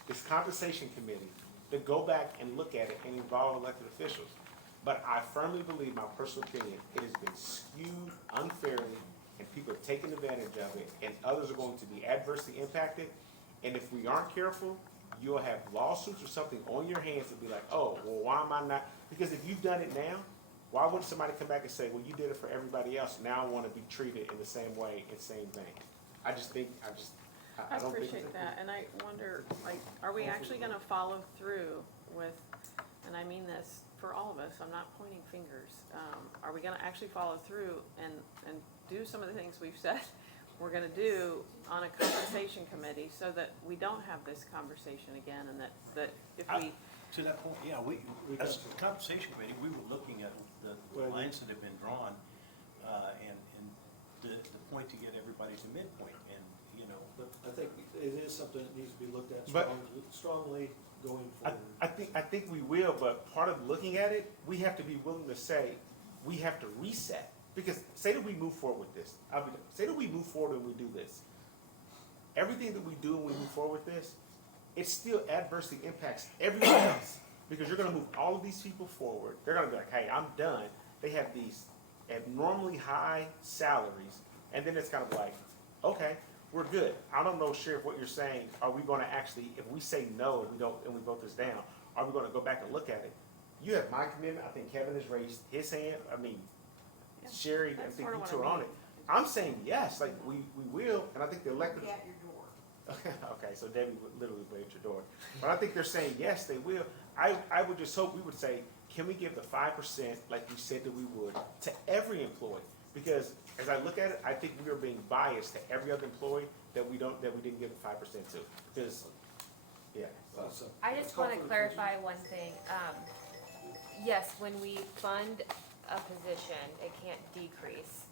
this compensation committee, to go back and look at it and involve elected officials. But I firmly believe, my personal opinion, it has been skewed unfairly, and people have taken advantage of it, and others are going to be adversely impacted. And if we aren't careful, you'll have lawsuits or something on your hands to be like, oh, well, why am I not? Because if you've done it now, why wouldn't somebody come back and say, well, you did it for everybody else, now I want to be treated in the same way and same thing? I don't think appreciate that, and I wonder, like, are we actually gonna follow through with, and I mean this for all of us, I'm not pointing fingers, are we gonna actually follow through and do some of the things we've said we're gonna do on a compensation committee so that we don't have this conversation again, and that if we. To that point, yeah, as the compensation committee, we were looking at the lines that have been drawn, and the point to get everybody to midpoint, and, you know. But I think it is something that needs to be looked at But- strongly going forward. I think we will, but part of looking at it, we have to be willing to say, we have to reset. Because say that we move forward with this, say that we move forward and we do this. Everything that we do when we move forward with this, it still adversely impacts everyone else. Because you're gonna move all of these people forward. They're gonna be like, hey, I'm done. They have these abnormally high salaries. And then it's kind of like, okay, we're good. I don't know, Sheriff, what you're saying. Are we gonna actually, if we say no and we vote this down, are we gonna go back and look at it? You have my commitment. I think Kevin has raised his hand. Sherry, I think you two are on it. I'm saying yes, like we will, and I think the elected. At your door. Okay, so Debbie would literally be at your door. But I think they're saying yes, they will. I would just hope we would say, can we give the 5% like we said that we would to every employee? Because as I look at it, I think we are being biased to every other employee that we didn't give the 5% to. Because, yeah. So, I let's just call want for to the clarify one thing. Yes, when we fund a position, it can't decrease,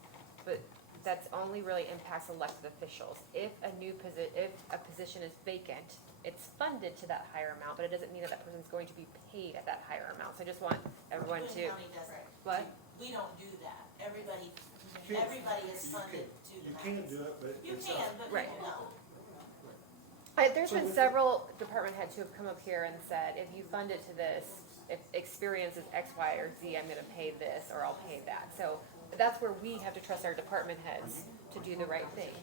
but that's only really impacts elected officials. If a position is vacant, it's funded to that higher amount, but it doesn't mean that that person's going to be paid at that higher amount. So I just want everyone Boone to, County doesn't. what? We don't do that. Everybody can't- is funded to the You max. can do it, but You it's can, not. but Right. people don't. There's So been with several department heads who have come up here and said, if you fund it to this, if experience is X, Y, or Z, I'm gonna pay this, or I'll pay that. So that's where we have to trust our department heads to do the right thing.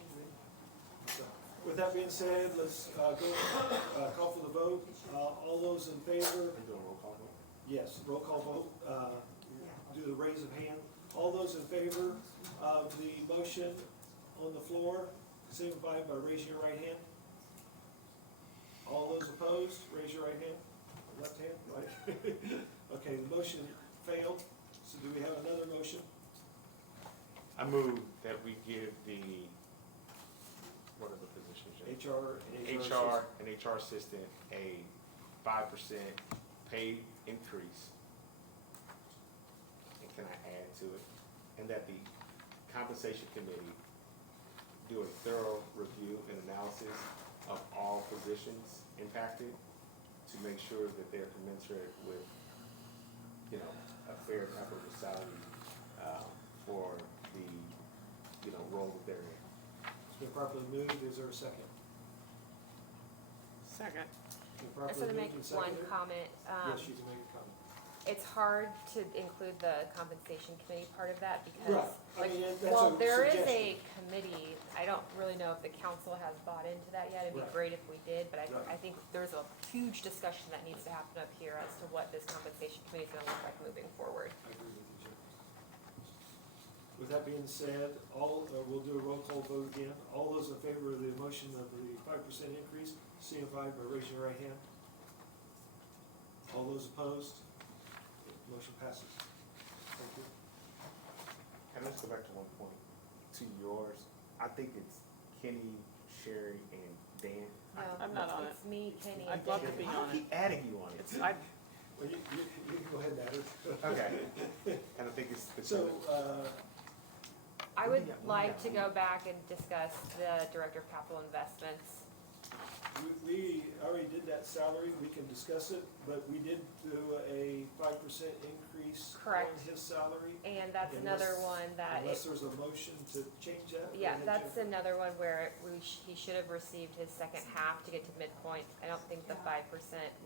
With that being said, let's call for the vote. All those in favor? Do a roll call vote? Yes, roll call vote. Do the raise of hand. All those in favor of the motion on the floor, signify by raising your right hand. All those opposed, raise your right hand. Left hand, right? Okay, the motion failed. So do we have another motion? I move that we give the, what are the positions? HR and HR and HR assistant a 5% pay increase. And can I add to it? And that the compensation committee do a thorough review and analysis of all positions impacted to make sure that they're commensurate with, you know, a fair and equitable salary for the, you know, role that they're in. It's been properly moved. Is there a second? Second. Been I properly just want to make moved and one seconded? comment. Yes, you can make a comment. It's hard to include the compensation committee part of that because, Right. I like, mean, that's well, a there is suggestion. a committee, I don't really know if the council has bought into that yet, it'd be Right. great if we did, but Right. I think there's a huge discussion that needs to happen up here as to what this compensation committee is gonna look like moving forward. I agree with you, Jim. With that being said, we'll do a roll call vote again. All those in favor of the motion of the 5% increase, signify by raising your right hand. All those opposed, motion passes. Thank you. And let's go back to one point, to yours. I think it's Kenny, Sherry, and Dan. No, I'm not on it's me, Kenny, I'd and love to David. be Why on do I it. keep adding you on it? It's, Well, you can go ahead and add it. Okay. And I think it's. So, I What would do you got? like to go back and discuss the Director of Capital Investments. we already did that salary, we can discuss it, but we did do a 5% increase on Correct. his salary. And that's another one that, Unless there's a motion to change that. yeah, Go ahead, that's Jennifer. another one where he should have received his second half to get to midpoint. I don't think the 5%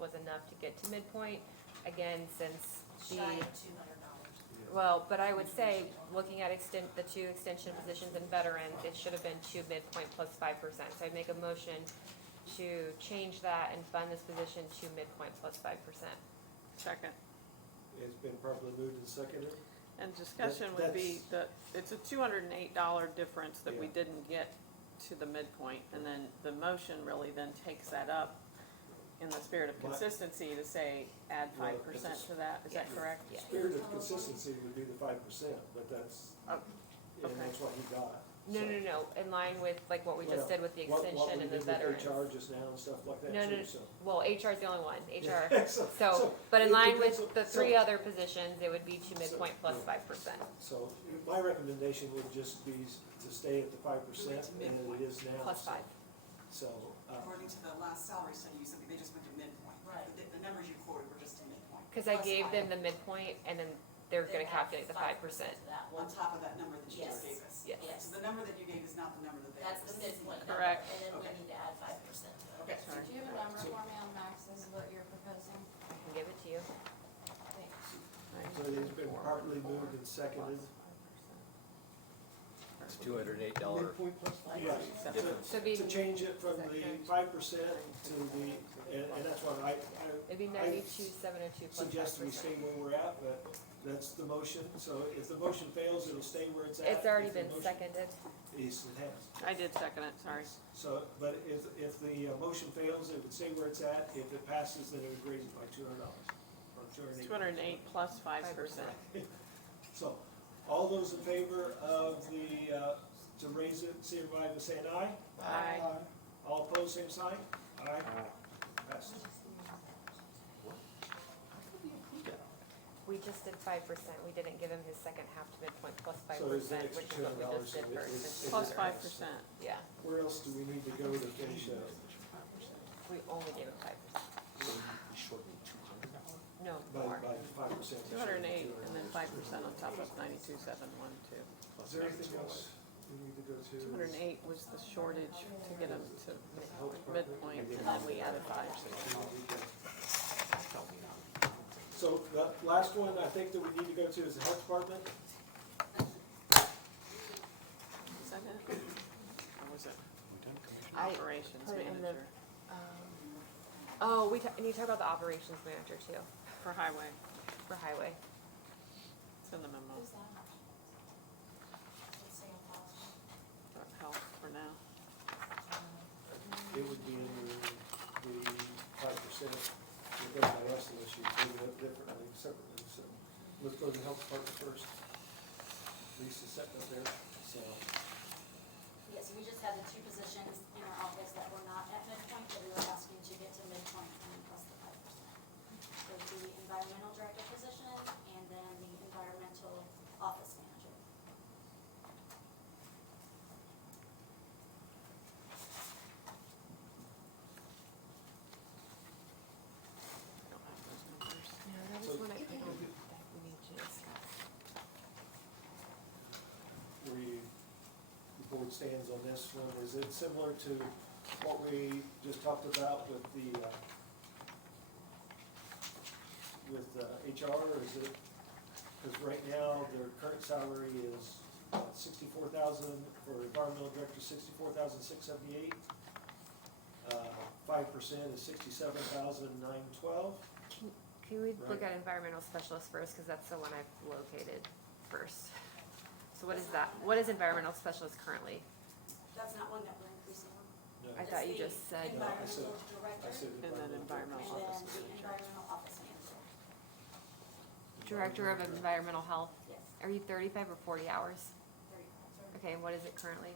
was enough to get to midpoint, again, since Shy of $200. well, but I would say, looking at the two extension positions and veterans, it should have been to midpoint plus 5%. So I'd make a motion to change that and fund this position to midpoint plus 5%. second. It's been properly moved and seconded. And discussion would be that it's a $208 difference that we Yeah. didn't get to the midpoint. And then the motion really then takes that up in the spirit of But- consistency to say, add Well, 5% it's a- to that. Is that Yes. correct? Yeah. Spirit of consistency would be the 5%, but that's, Oh, and okay. that's what he got. No, So- no, no, in line with like what we just Well, did with the what extension and the we veterans. did with HR just now and stuff like that No, no, too, no. so. Well, HR is the only one, HR. Yeah, So, but in it line depends with on- the three other positions, it would be to midpoint plus yeah. 5%. So my recommendation would just be to stay at the 5% and it is now. Plus 5. So, According to the last salary study, you said they just went to midpoint. Right. The numbers you quoted were just to midpoint. Cause I Plus gave 5. them the midpoint and then they're Then gonna add calculate the 5%. to that On one. top of that number that you just Yes. gave us. Yes. Yes, So the number that you gave is not the number that they. that's the midpoint number, Correct. and then we Okay. need to add 5% to it. Okay. Sorry. Do you have a number for me on Max's, what you're proposing? I can give it to you. Thanks. so it has been properly moved and seconded. It's $208 Midpoint plus five. Right. difference. So it'd be, To change it from the 5% to the, and that's what it'd be I 92,702 plus suggest we 5%. stay where we're at, but that's the motion. So if the motion fails, it'll stay where it's at. It's already If the been motion- seconded. Yes, it has. I did second it, sorry. So, but if the motion fails, it would stay where it's at. If it passes, then it would raise it by $200 or $208. 208 plus 5%. So, all those in favor of to raise it, signify by saying aye. Aye. All opposed, same sign. Aye. Passed. We just did 5%. We didn't give him his second half to midpoint plus 5%, So is the extra which is what we $200 just did is- first. is- Plus is- 5%. Yeah, Where else do we need to go to finish up? we only gave him 5%. No, By more. 5%. 208 and then 5% on top of 92,712. Is there anything else we need to go to? 208 was the shortage to get them to midpoint, and then we added 5. So the last one I think that we need to go to is the health department. Is that it? Or was it I operations put it in the- manager Oh, and you talk about the operations manager too, for highway? for highway. It's in the memo. Who's that? Let's say 1,000. For health. we'll go to the rest of this, you do it differently, separately, so let's go to the health department first. Lisa's setting up there, so. Yes, we just had the two positions in our office that were not at midpoint, that we were asking to get to midpoint and plus the 5%. So the environmental director position and then the environmental office manager. I don't have those numbers. No, that So- was one I put on that we need to discuss. Where the board stands on this one, is it similar to what we just talked about with the, HR, or is it, because right now, their current salary is $64,000, for environmental director, $64,678. 5% is $67,912. Can we look Right. at environmental specialist first, because that's the one I've located first. So what is that? What is environmental specialist currently? That's not one that we're increasing on. No. I thought you just said, No, I said- Environmental director I said And then environmental and office then the manager. environmental office manager. director of environmental health. Yes, Are you 35 or 40 hours? 35, sorry. Okay, and what is it currently?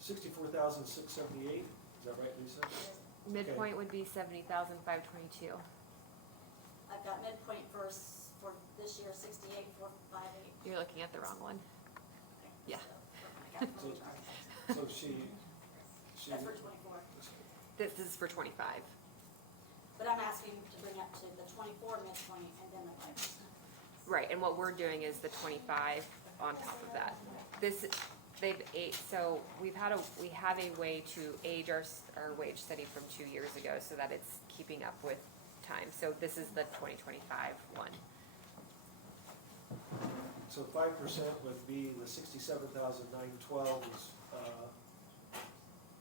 64,678, is that right, Lisa? Midpoint would be 70,522. I've got midpoint for this year, 68,458. You're looking at the wrong one. Yeah. I got So- it. So she. That's for 24. This is for 25. But I'm asking to bring up to the 24 midpoint and then the 5%. Right, and what we're doing is the 25 on top of that. So we have a way to age our wage study from 2 years ago so that it's keeping up with time. So this is the 2025 one. So 5% would be the 67,912 is,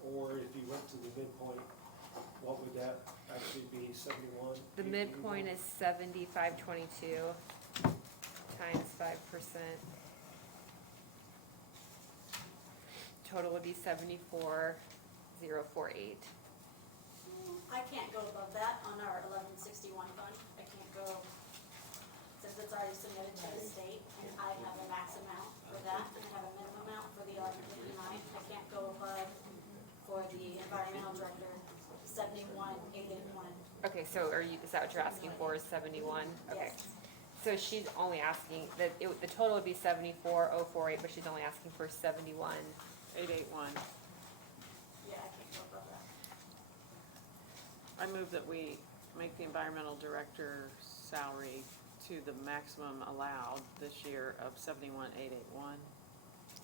or if you went to the midpoint, what would that actually be, 71? The midpoint is 7522 times 5%. Total would be 74,048. I can't go above that on our 1161 fund. I can't go, since it's already submitted to the state, and I have a max amount for that, and I have a minimum amount for the 1159. I can't go above for the environmental director, 71,881. Okay, so is that what you're asking for, is 71? Okay. Yes. So she's only asking, the total would be 74,048, but she's only asking for 881. Yeah, I can't go above that. I move that we make the environmental director salary to the maximum allowed this year of 71,881.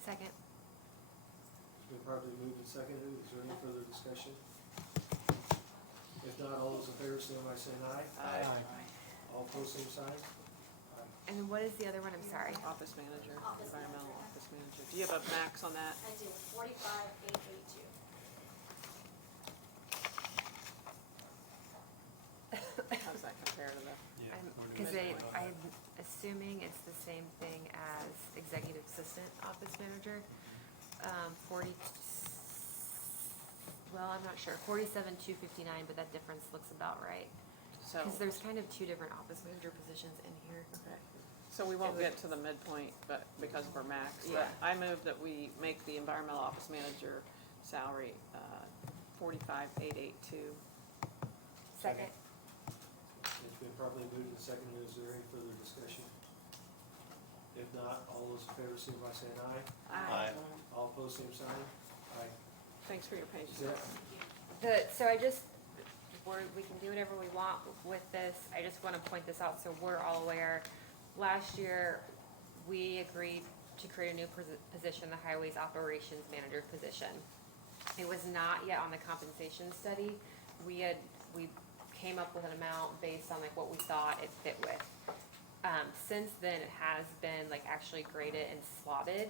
Second. It's been properly moved and seconded, is there any further discussion? If not, all those in favor, stand by saying aye. All opposed, same sign. Aye. And then what is the other one? I'm sorry. Office manager, Office environmental manager. office manager. Do you have a max on that? I do, 45,882. How does that compare to the? Because I'm assuming it's the same thing as executive assistant office manager. 40, well, I'm not sure, 47,259, but that difference looks about right. So, Because there's kind of two different office manager positions in here. okay. So we won't get to the midpoint, but because of our max. But Yeah. I move that we make the environmental office manager salary, 45,882. Second. It's been properly moved and seconded, is there any further discussion? If not, all those in favor, stand by saying aye. Aye. All opposed, same sign. Aye. Thanks for your patience. Is that, So we can do whatever we want with this. I just want to point this out so we're all aware. Last year, we agreed to create a new position, the Highways Operations Manager position. It was not yet on the compensation study. We came up with an amount based on like what we thought it fit with. Since then, it has been like actually graded and slotted.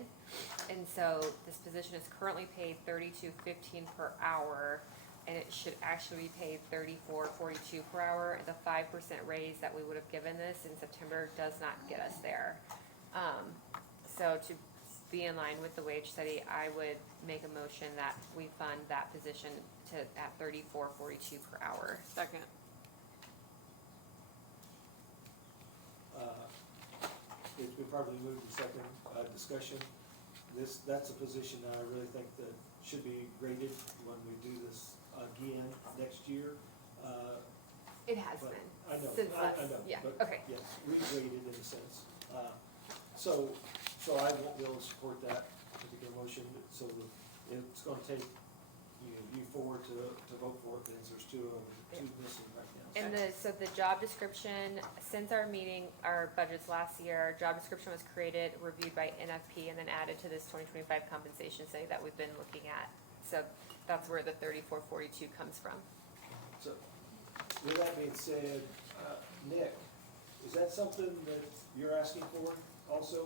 And so this position is currently paid $32.15 per hour, and it should actually be paid $34.42 per hour. The 5% raise that we would have given this in September does not get us there. So to be in line with the wage study, I would make a motion that we fund that position at $34.42 per hour. Second. it's been properly moved in second, discussion. That's a position that I really think that should be graded when we do this again next year. It has But been. I know, Since I last, know, yeah, but okay. yes, regraded in a sense. So I won't be able to support that particular motion, so it's gonna take you four to vote for it, because there's two missing right now. And so the job description, since our meeting, our budgets last year, our job description was created, reviewed by NFP, and then added to this 2025 compensation study that we've been looking at. So that's where the 3442 comes from. So, with that being said, Nick, is that something that you're asking for also?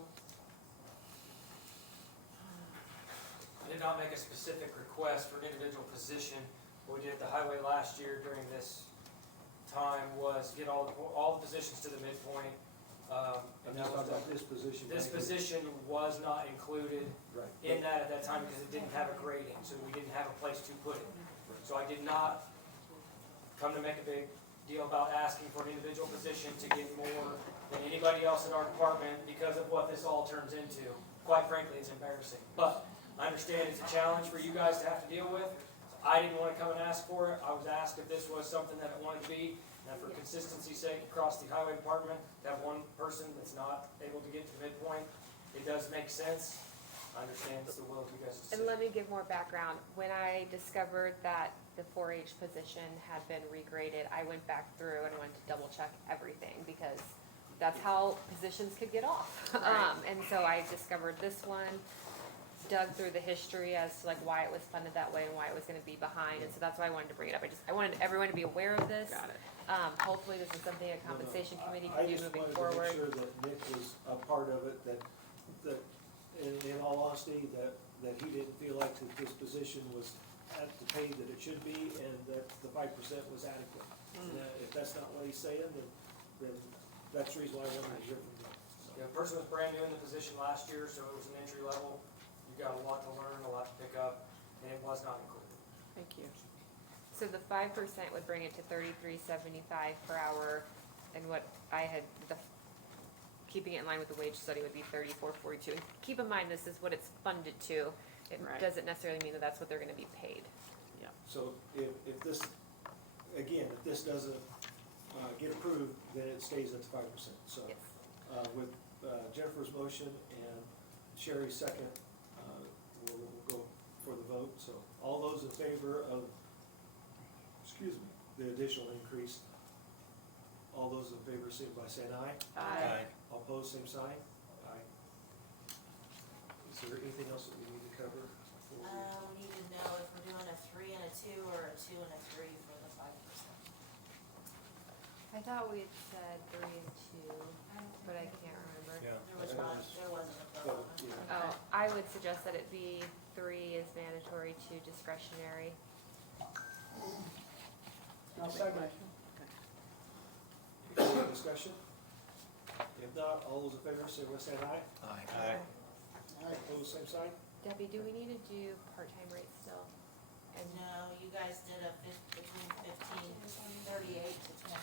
I did not make a specific request for an individual position. What we did at the highway last year during this time was get all the positions to the midpoint. I'm And that just was talking about this position. This right here. position was not included Right. in that at that time because it didn't have a grading, so we didn't have a place to put it. So I did not come to make a big deal about asking for an individual position to get more than anybody else in our department because of what this all turns into. Quite frankly, it's embarrassing. But I understand it's a challenge for you guys to have to deal with. I didn't want to come and ask for it. I was asked if this was something that it wanted to be. And for consistency's sake, across the highway department, to have one person that's not able to get to the midpoint, it does make sense. I understand it's the will of you guys' And decision. let me give more background. When I discovered that the 4-H position had been regraded, I went back through and wanted to double check everything because that's how positions could get off. And so I discovered this one, dug through the history as to like why it was funded that way and why it was gonna be behind, and so that's why I wanted to bring it up. I wanted everyone to be aware of this. Got it. Hopefully this is something a compensation committee I can do just moving wanted forward. to make sure that Nick was a part of it, that in all honesty, that he didn't feel like that this position was at the pay that it should be, and that the 5% was adequate. And if that's not what he's saying, then that's the reason why I wanted to hear from him. So, Yeah, the person was brand new in the position last year, so it was an entry level. You got a lot to learn, a lot to pick up, and it was not included. Thank you. So the 5% would bring it to $33.75 per hour, and what I had, keeping it in line with the wage study would be $34.42. And keep in mind, this is what it's funded to. It Right. doesn't necessarily mean that that's what they're gonna be paid. So if this, again, if this doesn't get approved, then it stays at the 5%. So Yes. with Jennifer's motion and Sherry's second, we'll go for the vote. So all those in favor of, the additional increase, all those in favor, signify by saying aye. Aye. All opposed, same sign. Aye. Is there anything else that we need to cover? before we- We need to know if we're doing a 3 and a 2 or a 2 and a 3 for the 5%. I thought we had said 3 and 2, but I can't remember. Yeah. There wasn't a vote on it. Yeah. Oh, I would suggest that it be 3 is mandatory, 2 discretionary. I'll second it. Any further discussion? If not, all those in favor, say by saying aye. Aye. Aye. Opposed, same sign. Debbie, do we need to do part-time rates still? And No, you guys did between 1538 to 20,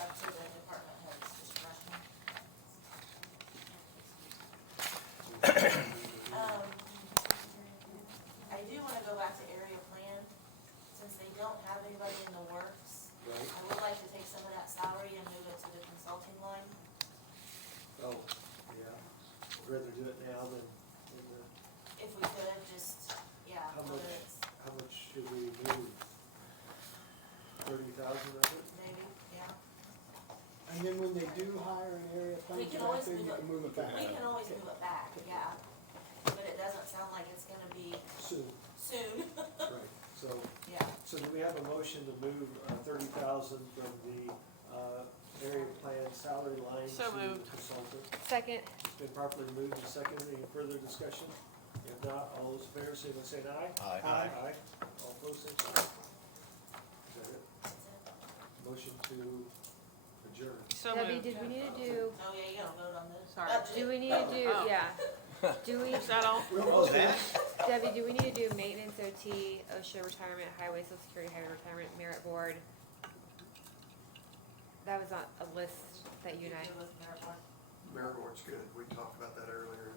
up to the department head's discretion. I do wanna go back to area plan, since they don't have anybody in the works. Right. I would like to take some of that salary and move it to the consulting line. Oh, yeah. I'd rather do it now than in the, If we could, just, yeah, How whether much? it's how much should we move? 30,000 of it? maybe, yeah. And then when they do hire an area plan We can always director, you move it. can move it back. We can always move it back, yeah. But it doesn't sound like it's gonna be Soon. soon, Right. So yeah. do we have a motion to move 30,000 from the area plan salary line So to moved. consultant? second, It's been properly moved and seconded. Any further discussion? If not, all those in favor, say by saying aye. Aye. Aye. All opposed, same sign. Is that it? Motion to adjourn. So Debbie, moved. did we need to do, Oh, yeah, you gotta vote on this. Sorry. do we need to do, Oh. yeah. Do we, Is that all? We're almost done. Debbie, do we need to do maintenance, OT, OSHA retirement, highway, social security, highway retirement, merit board? That was on a list that you and I, Good with merit board. Mayor Board's good, we talked about that earlier.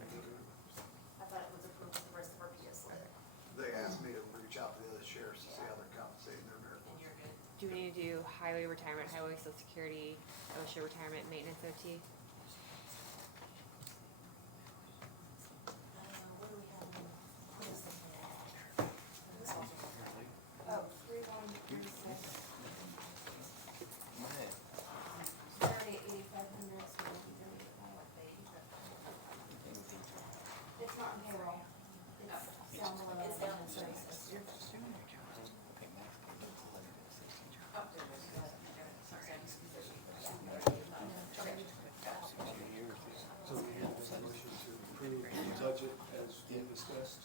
I thought it was approved with the rest of our PS list. They asked me to reach out to the other sheriffs to see how they're compensating their mayor And boards. you're good. Do we need to do highway retirement, highway social security, OSHA retirement, maintenance OT? What do we have? What is the plan? Oh, 3136, Man, already at 8,500, so we'll be doing it by. It's not in payroll. It's down below. It's down in services. So we have a motion to approve the budget as we discussed.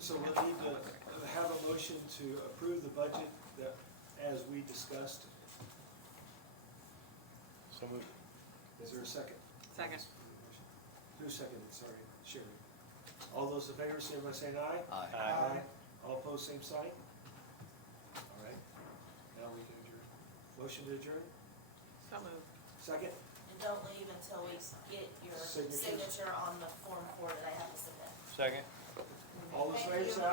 So we'll need to have a motion to approve the budget that, as we discussed. so moved. Is there a second? Second. Who seconded, sorry, Sherry. All those in favor, say by saying aye. Aye. All opposed, same sign. All right, now we can adjourn. Motion to adjourn, So moved. second? And don't leave until we get your Signature. signature on the Form 4 that I have to submit. Second. All those in Thank favor, you. say aye.